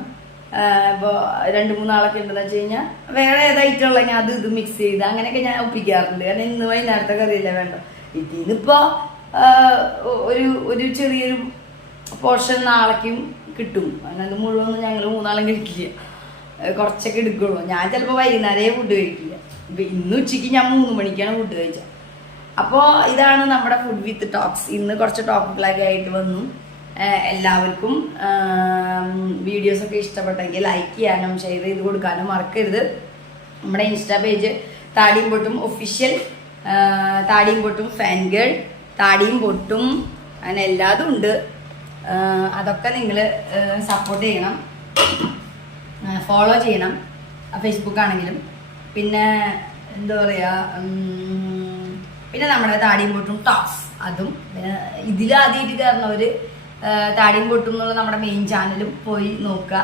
ഇപ്പോൾ 2-3 ആളൊക്കെ ഉണ്ടെന്ന് വെച്ച് കഴിഞ്ഞാൽ വേറെ ഏതായിട്ടും ഉള്ളെങ്കിൽ അത് ഇത് മിക്സ് ചെയ്ത് അങ്ങനെയൊക്കെ ഞാൻ ഒപ്പിക്കാറുണ്ട്. കാരണം ഇന്ന് വൈകുന്നേരത്തെ കറിയില്ല വേണ്ട. ഇതിനിപ്പോൾ ഒരു ചെറിയൊരു പോർഷൻ നാളേക്കും കിട്ടും. അങ്ങനെ മുഴുവൻ ഞങ്ങൾ 3 ആളും കഴിക്കില്ല, കുറച്ചൊക്കെ എടുക്കുള്ളൂ. ഞാൻ ചിലപ്പോൾ വൈകുന്നേരമേ ഫുഡ് കഴിക്കില്ല. ഇന്ന് ഉച്ചയ്ക്ക് ഞാൻ 3 മണിക്കാണ് ഫുഡ് കഴിച്ചത്. അപ്പോൾ ഇതാണ് നമ്മുടെ ഫുഡ് വിത്ത് ടോക്സ്. ഇന്ന് കുറച്ച് ടോപ്പിക്കുകളൊക്കെ ആയിട്ട് വന്നു. എല്ലാവർക്കും വീഡിയോസൊക്കെ ഇഷ്ടപ്പെട്ടെങ്കിൽ ലൈക്ക് ചെയ്യാനും ഷെയർ ചെയ്ത് കൊടുക്കാനും മറക്കരുത്. നമ്മുടെ ഇൻസ്റ്റാ പേജ് താടിയും പൊട്ടും ഒഫീഷ്യൽ, താടിയും പൊട്ടും ഫാൻ ഗേൾ, താടിയും പൊട്ടും അങ്ങനെ എല്ലാതും ഉണ്ട്. അതൊക്കെ നിങ്ങൾ സപ്പോർട്ട് ചെയ്യണം, ഫോളോ ചെയ്യണം, ഫേസ്ബുക്ക് ആണെങ്കിലും. പിന്നെ എന്താ പറയുക, പിന്നെ നമ്മുടെ താടിയും പൊട്ടും ടോക്സ് അതും. പിന്നെ ഇതിലാദ്യമായിട്ട് കയറുന്നവർ താടിയും പൊട്ടും എന്നുള്ള നമ്മുടെ മെയിൻ ചാനലും പോയി നോക്കുക.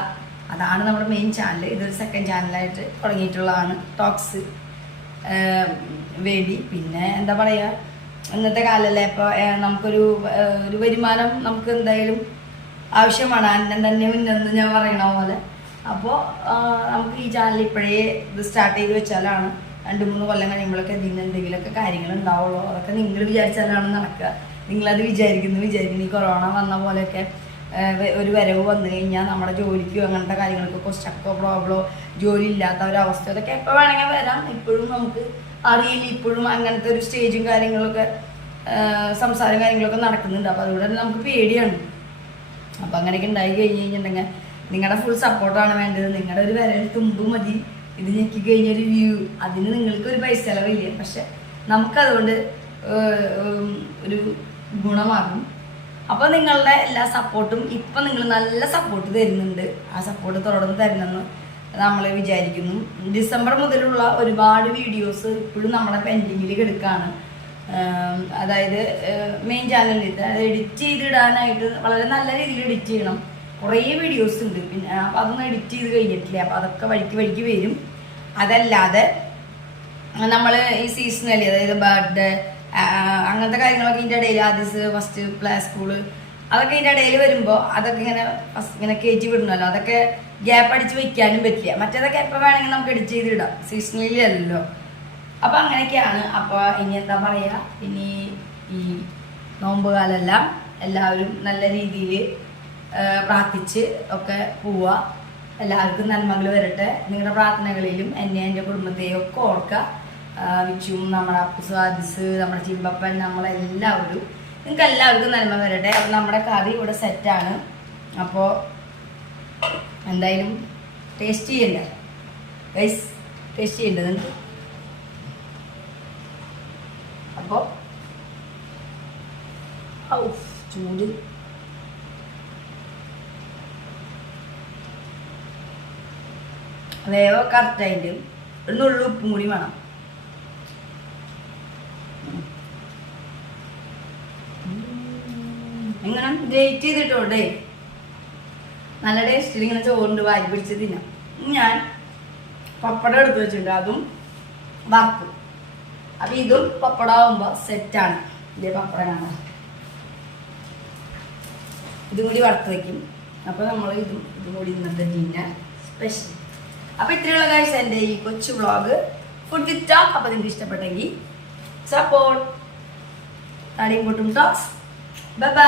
അതാണ് നമ്മുടെ മെയിൻ ചാനൽ. ഇതൊരു സെക്കൻഡ് ചാനലായിട്ട് തുടങ്ങിയിട്ടുള്ളതാണ് ടോക്സ് വേണ്ടി. പിന്നെ എന്താ പറയുക, ഇന്നത്തെ കാലമല്ലേ, ഇപ്പോൾ നമുക്കൊരു വരുമാനം നമുക്ക് എന്തായാലും ആവശ്യമാണ്. അന്നം തന്നെ മുന്നെന്ന് ഞാൻ പറയണ പോലെ. അപ്പോൾ നമുക്ക് ഈ ചാനൽ ഇപ്പോഴേ ഇത് സ്റ്റാർട്ട് ചെയ്ത് വെച്ചാലാണ് 2-3 കൊല്ലം കഴിയുമ്പോഴൊക്കെ ഇതിൽ നിന്ന് എന്തെങ്കിലുമൊക്കെ കാര്യങ്ങൾ ഉണ്ടാവുള്ളൂ. അതൊക്കെ നിങ്ങൾ വിചാരിച്ചാലാണ് നടക്കുക. നിങ്ങളത് വിചാരിക്കുന്നു ഈ കൊറോണ വന്ന പോലെയൊക്കെ ഒരു വരവ് വന്നു കഴിഞ്ഞാൽ നമ്മുടെ ജോലിക്കോ അങ്ങനത്തെ കാര്യങ്ങൾക്കൊക്കെ സ്റ്റക്കോ പ്രോബ്ലമോ ജോലി ഇല്ലാത്ത ഒരവസ്ഥ അതൊക്കെ എപ്പോൾ വേണമെങ്കിൽ വരാം. ഇപ്പോഴും നമുക്ക് അറിയില്ല. ഇപ്പോഴും അങ്ങനത്തെ ഒരു സ്റ്റേജും കാര്യങ്ങളൊക്കെ സംസാരം കാര്യങ്ങളൊക്കെ നടക്കുന്നുണ്ട്. അപ്പോൾ അതുകൊണ്ട് തന്നെ നമുക്ക് പേടിയാണ്. അപ്പോൾ അങ്ങനെയൊക്കെ ഉണ്ടായി കഴിഞ്ഞ് കഴിഞ്ഞിട്ടുണ്ടെങ്കിൽ നിങ്ങളുടെ ഫുൾ സപ്പോർട്ടാണ് വേണ്ടത്. നിങ്ങളുടെ ഒരു വിരൽ തുമ്പ് മതി ഇത് ഞെക്കി കഴിഞ്ഞൊരു വ്യൂ. അതിന് നിങ്ങൾക്ക് ഒരു പൈസ ചിലവില്ല, പക്ഷെ നമുക്കതുകൊണ്ട് ഒരു ഗുണമാകും. അപ്പോൾ നിങ്ങളുടെ എല്ലാ സപ്പോർട്ടും ഇപ്പം നിങ്ങൾ നല്ല സപ്പോർട്ട് തരുന്നുണ്ട്. ആ സപ്പോർട്ട് തുടർന്ന് തരണമെന്ന് നമ്മൾ വിചാരിക്കുന്നു. ഡിസംബർ മുതലുള്ള ഒരുപാട് വീഡിയോസ് ഇപ്പോഴും നമ്മുടെ പെൻഡിങ്ങിൽ കിടക്കുകയാണ്. അതായത് മെയിൻ ചാനലിൽ എഡിറ്റ് ചെയ്തിടാനായിട്ട് വളരെ നല്ല രീതിയിൽ എഡിറ്റ് ചെയ്യണം. കുറേ വീഡിയോസ് ഉണ്ട്. പിന്നെ അപ്പോൾ അതൊന്നും എഡിറ്റ് ചെയ്ത് കഴിഞ്ഞിട്ടില്ല. അപ്പോൾ അതൊക്കെ വഴിക്ക് വരും. അതല്ലാതെ നമ്മൾ ഈ സീസണലി അതായത് ബർത്ത്ഡേ അങ്ങനത്തെ കാര്യങ്ങളൊക്കെ ഇതിൻ്റെ ഇടയിൽ ആദ്യസ് ഫസ്റ്റ് പ്ലേ സ്കൂള് അതൊക്കെ ഇതിൻ്റെ ഇടയിൽ വരുമ്പോൾ അതൊക്കെ ഇങ്ങനെ കയറ്റി വിടണമല്ലോ. അതൊക്കെ ഗ്യാപ്പ് അടിച്ച് വയ്ക്കാനും പറ്റില്ല. മറ്റേതൊക്കെ എപ്പോൾ വേണമെങ്കിൽ നമുക്ക് എഡിറ്റ് ചെയ്ത് ഇടാം. സീസണലി അല്ലല്ലോ. അപ്പോൾ അങ്ങനെയൊക്കെയാണ്. അപ്പോൾ ഇനി എന്താ പറയുക, ഇനി ഈ നോമ്പ് കാലമെല്ലാം എല്ലാവരും നല്ല രീതിയിൽ പ്രാർത്ഥിച്ച് ഒക്കെ പോവുക. എല്ലാവർക്കും നന്മകൾ വരട്ടെ. നിങ്ങളുടെ പ്രാർത്ഥനകളിലും എന്നെ എൻ്റെ കുടുംബത്തെയും ഒക്കെ ഓർക്കുക. വിച്ചും നമ്മുടെ അപ്പുസ്വാദിസ് നമ്മുടെ ചിമ്പപ്പൻ നമ്മളെല്ലാവരും നിങ്ങൾക്ക് എല്ലാവർക്കും നന്മ വരട്ടെ. അപ്പോൾ നമ്മുടെ കറി ഇവിടെ സെറ്റാണ്. അപ്പോൾ എന്തായാലും ടേസ്റ്റ് ചെയ്യണ്ടേ ഗൈസ്, ടേസ്റ്റ് ചെയ്യേണ്ടത് നിങ്ങൾക്ക്. അപ്പോൾ ചൂട് വേവ കറക്റ്റായിട്ട് ഒരു നുള്ളു ഉപ്പും കൂടി വേണം. ഇങ്ങനെ ഗ്രേറ്റ് ചെയ്തിട്ടോണ്ടേ നല്ല ടേസ്റ്റിൽ ഇങ്ങനെ ചോറുണ്ട് വാരി പിടിച്ച് തിന്നാം. ഞാൻ പപ്പടം എടുത്ത് വെച്ചിട്ടുണ്ട്, അതും വറുക്കും. അപ്പം ഇതും പപ്പടം ആവുമ്പോൾ സെറ്റാണ്. ഇതേ പപ്പടം കാണാം, ഇതും കൂടി വറുത്ത് വയ്ക്കും. അപ്പോൾ നമ്മൾ ഇതും കൂടി ഇന്നത്തെ ഡിന്നർ സ്പെഷ്യൽ. അപ്പോൾ ഇത്രയുള്ള കാര്യം എൻ്റെ ഈ കൊച്ചു വ്ളോഗ് ഫുഡ് വിത്ത് ടോക്ക്. അപ്പോൾ നിങ്ങൾക്ക് ഇഷ്ടപ്പെട്ടെങ്കിൽ സപ്പോർട്ട്. താടിയും പൊട്ടും ടോക്സ്. Bye bye.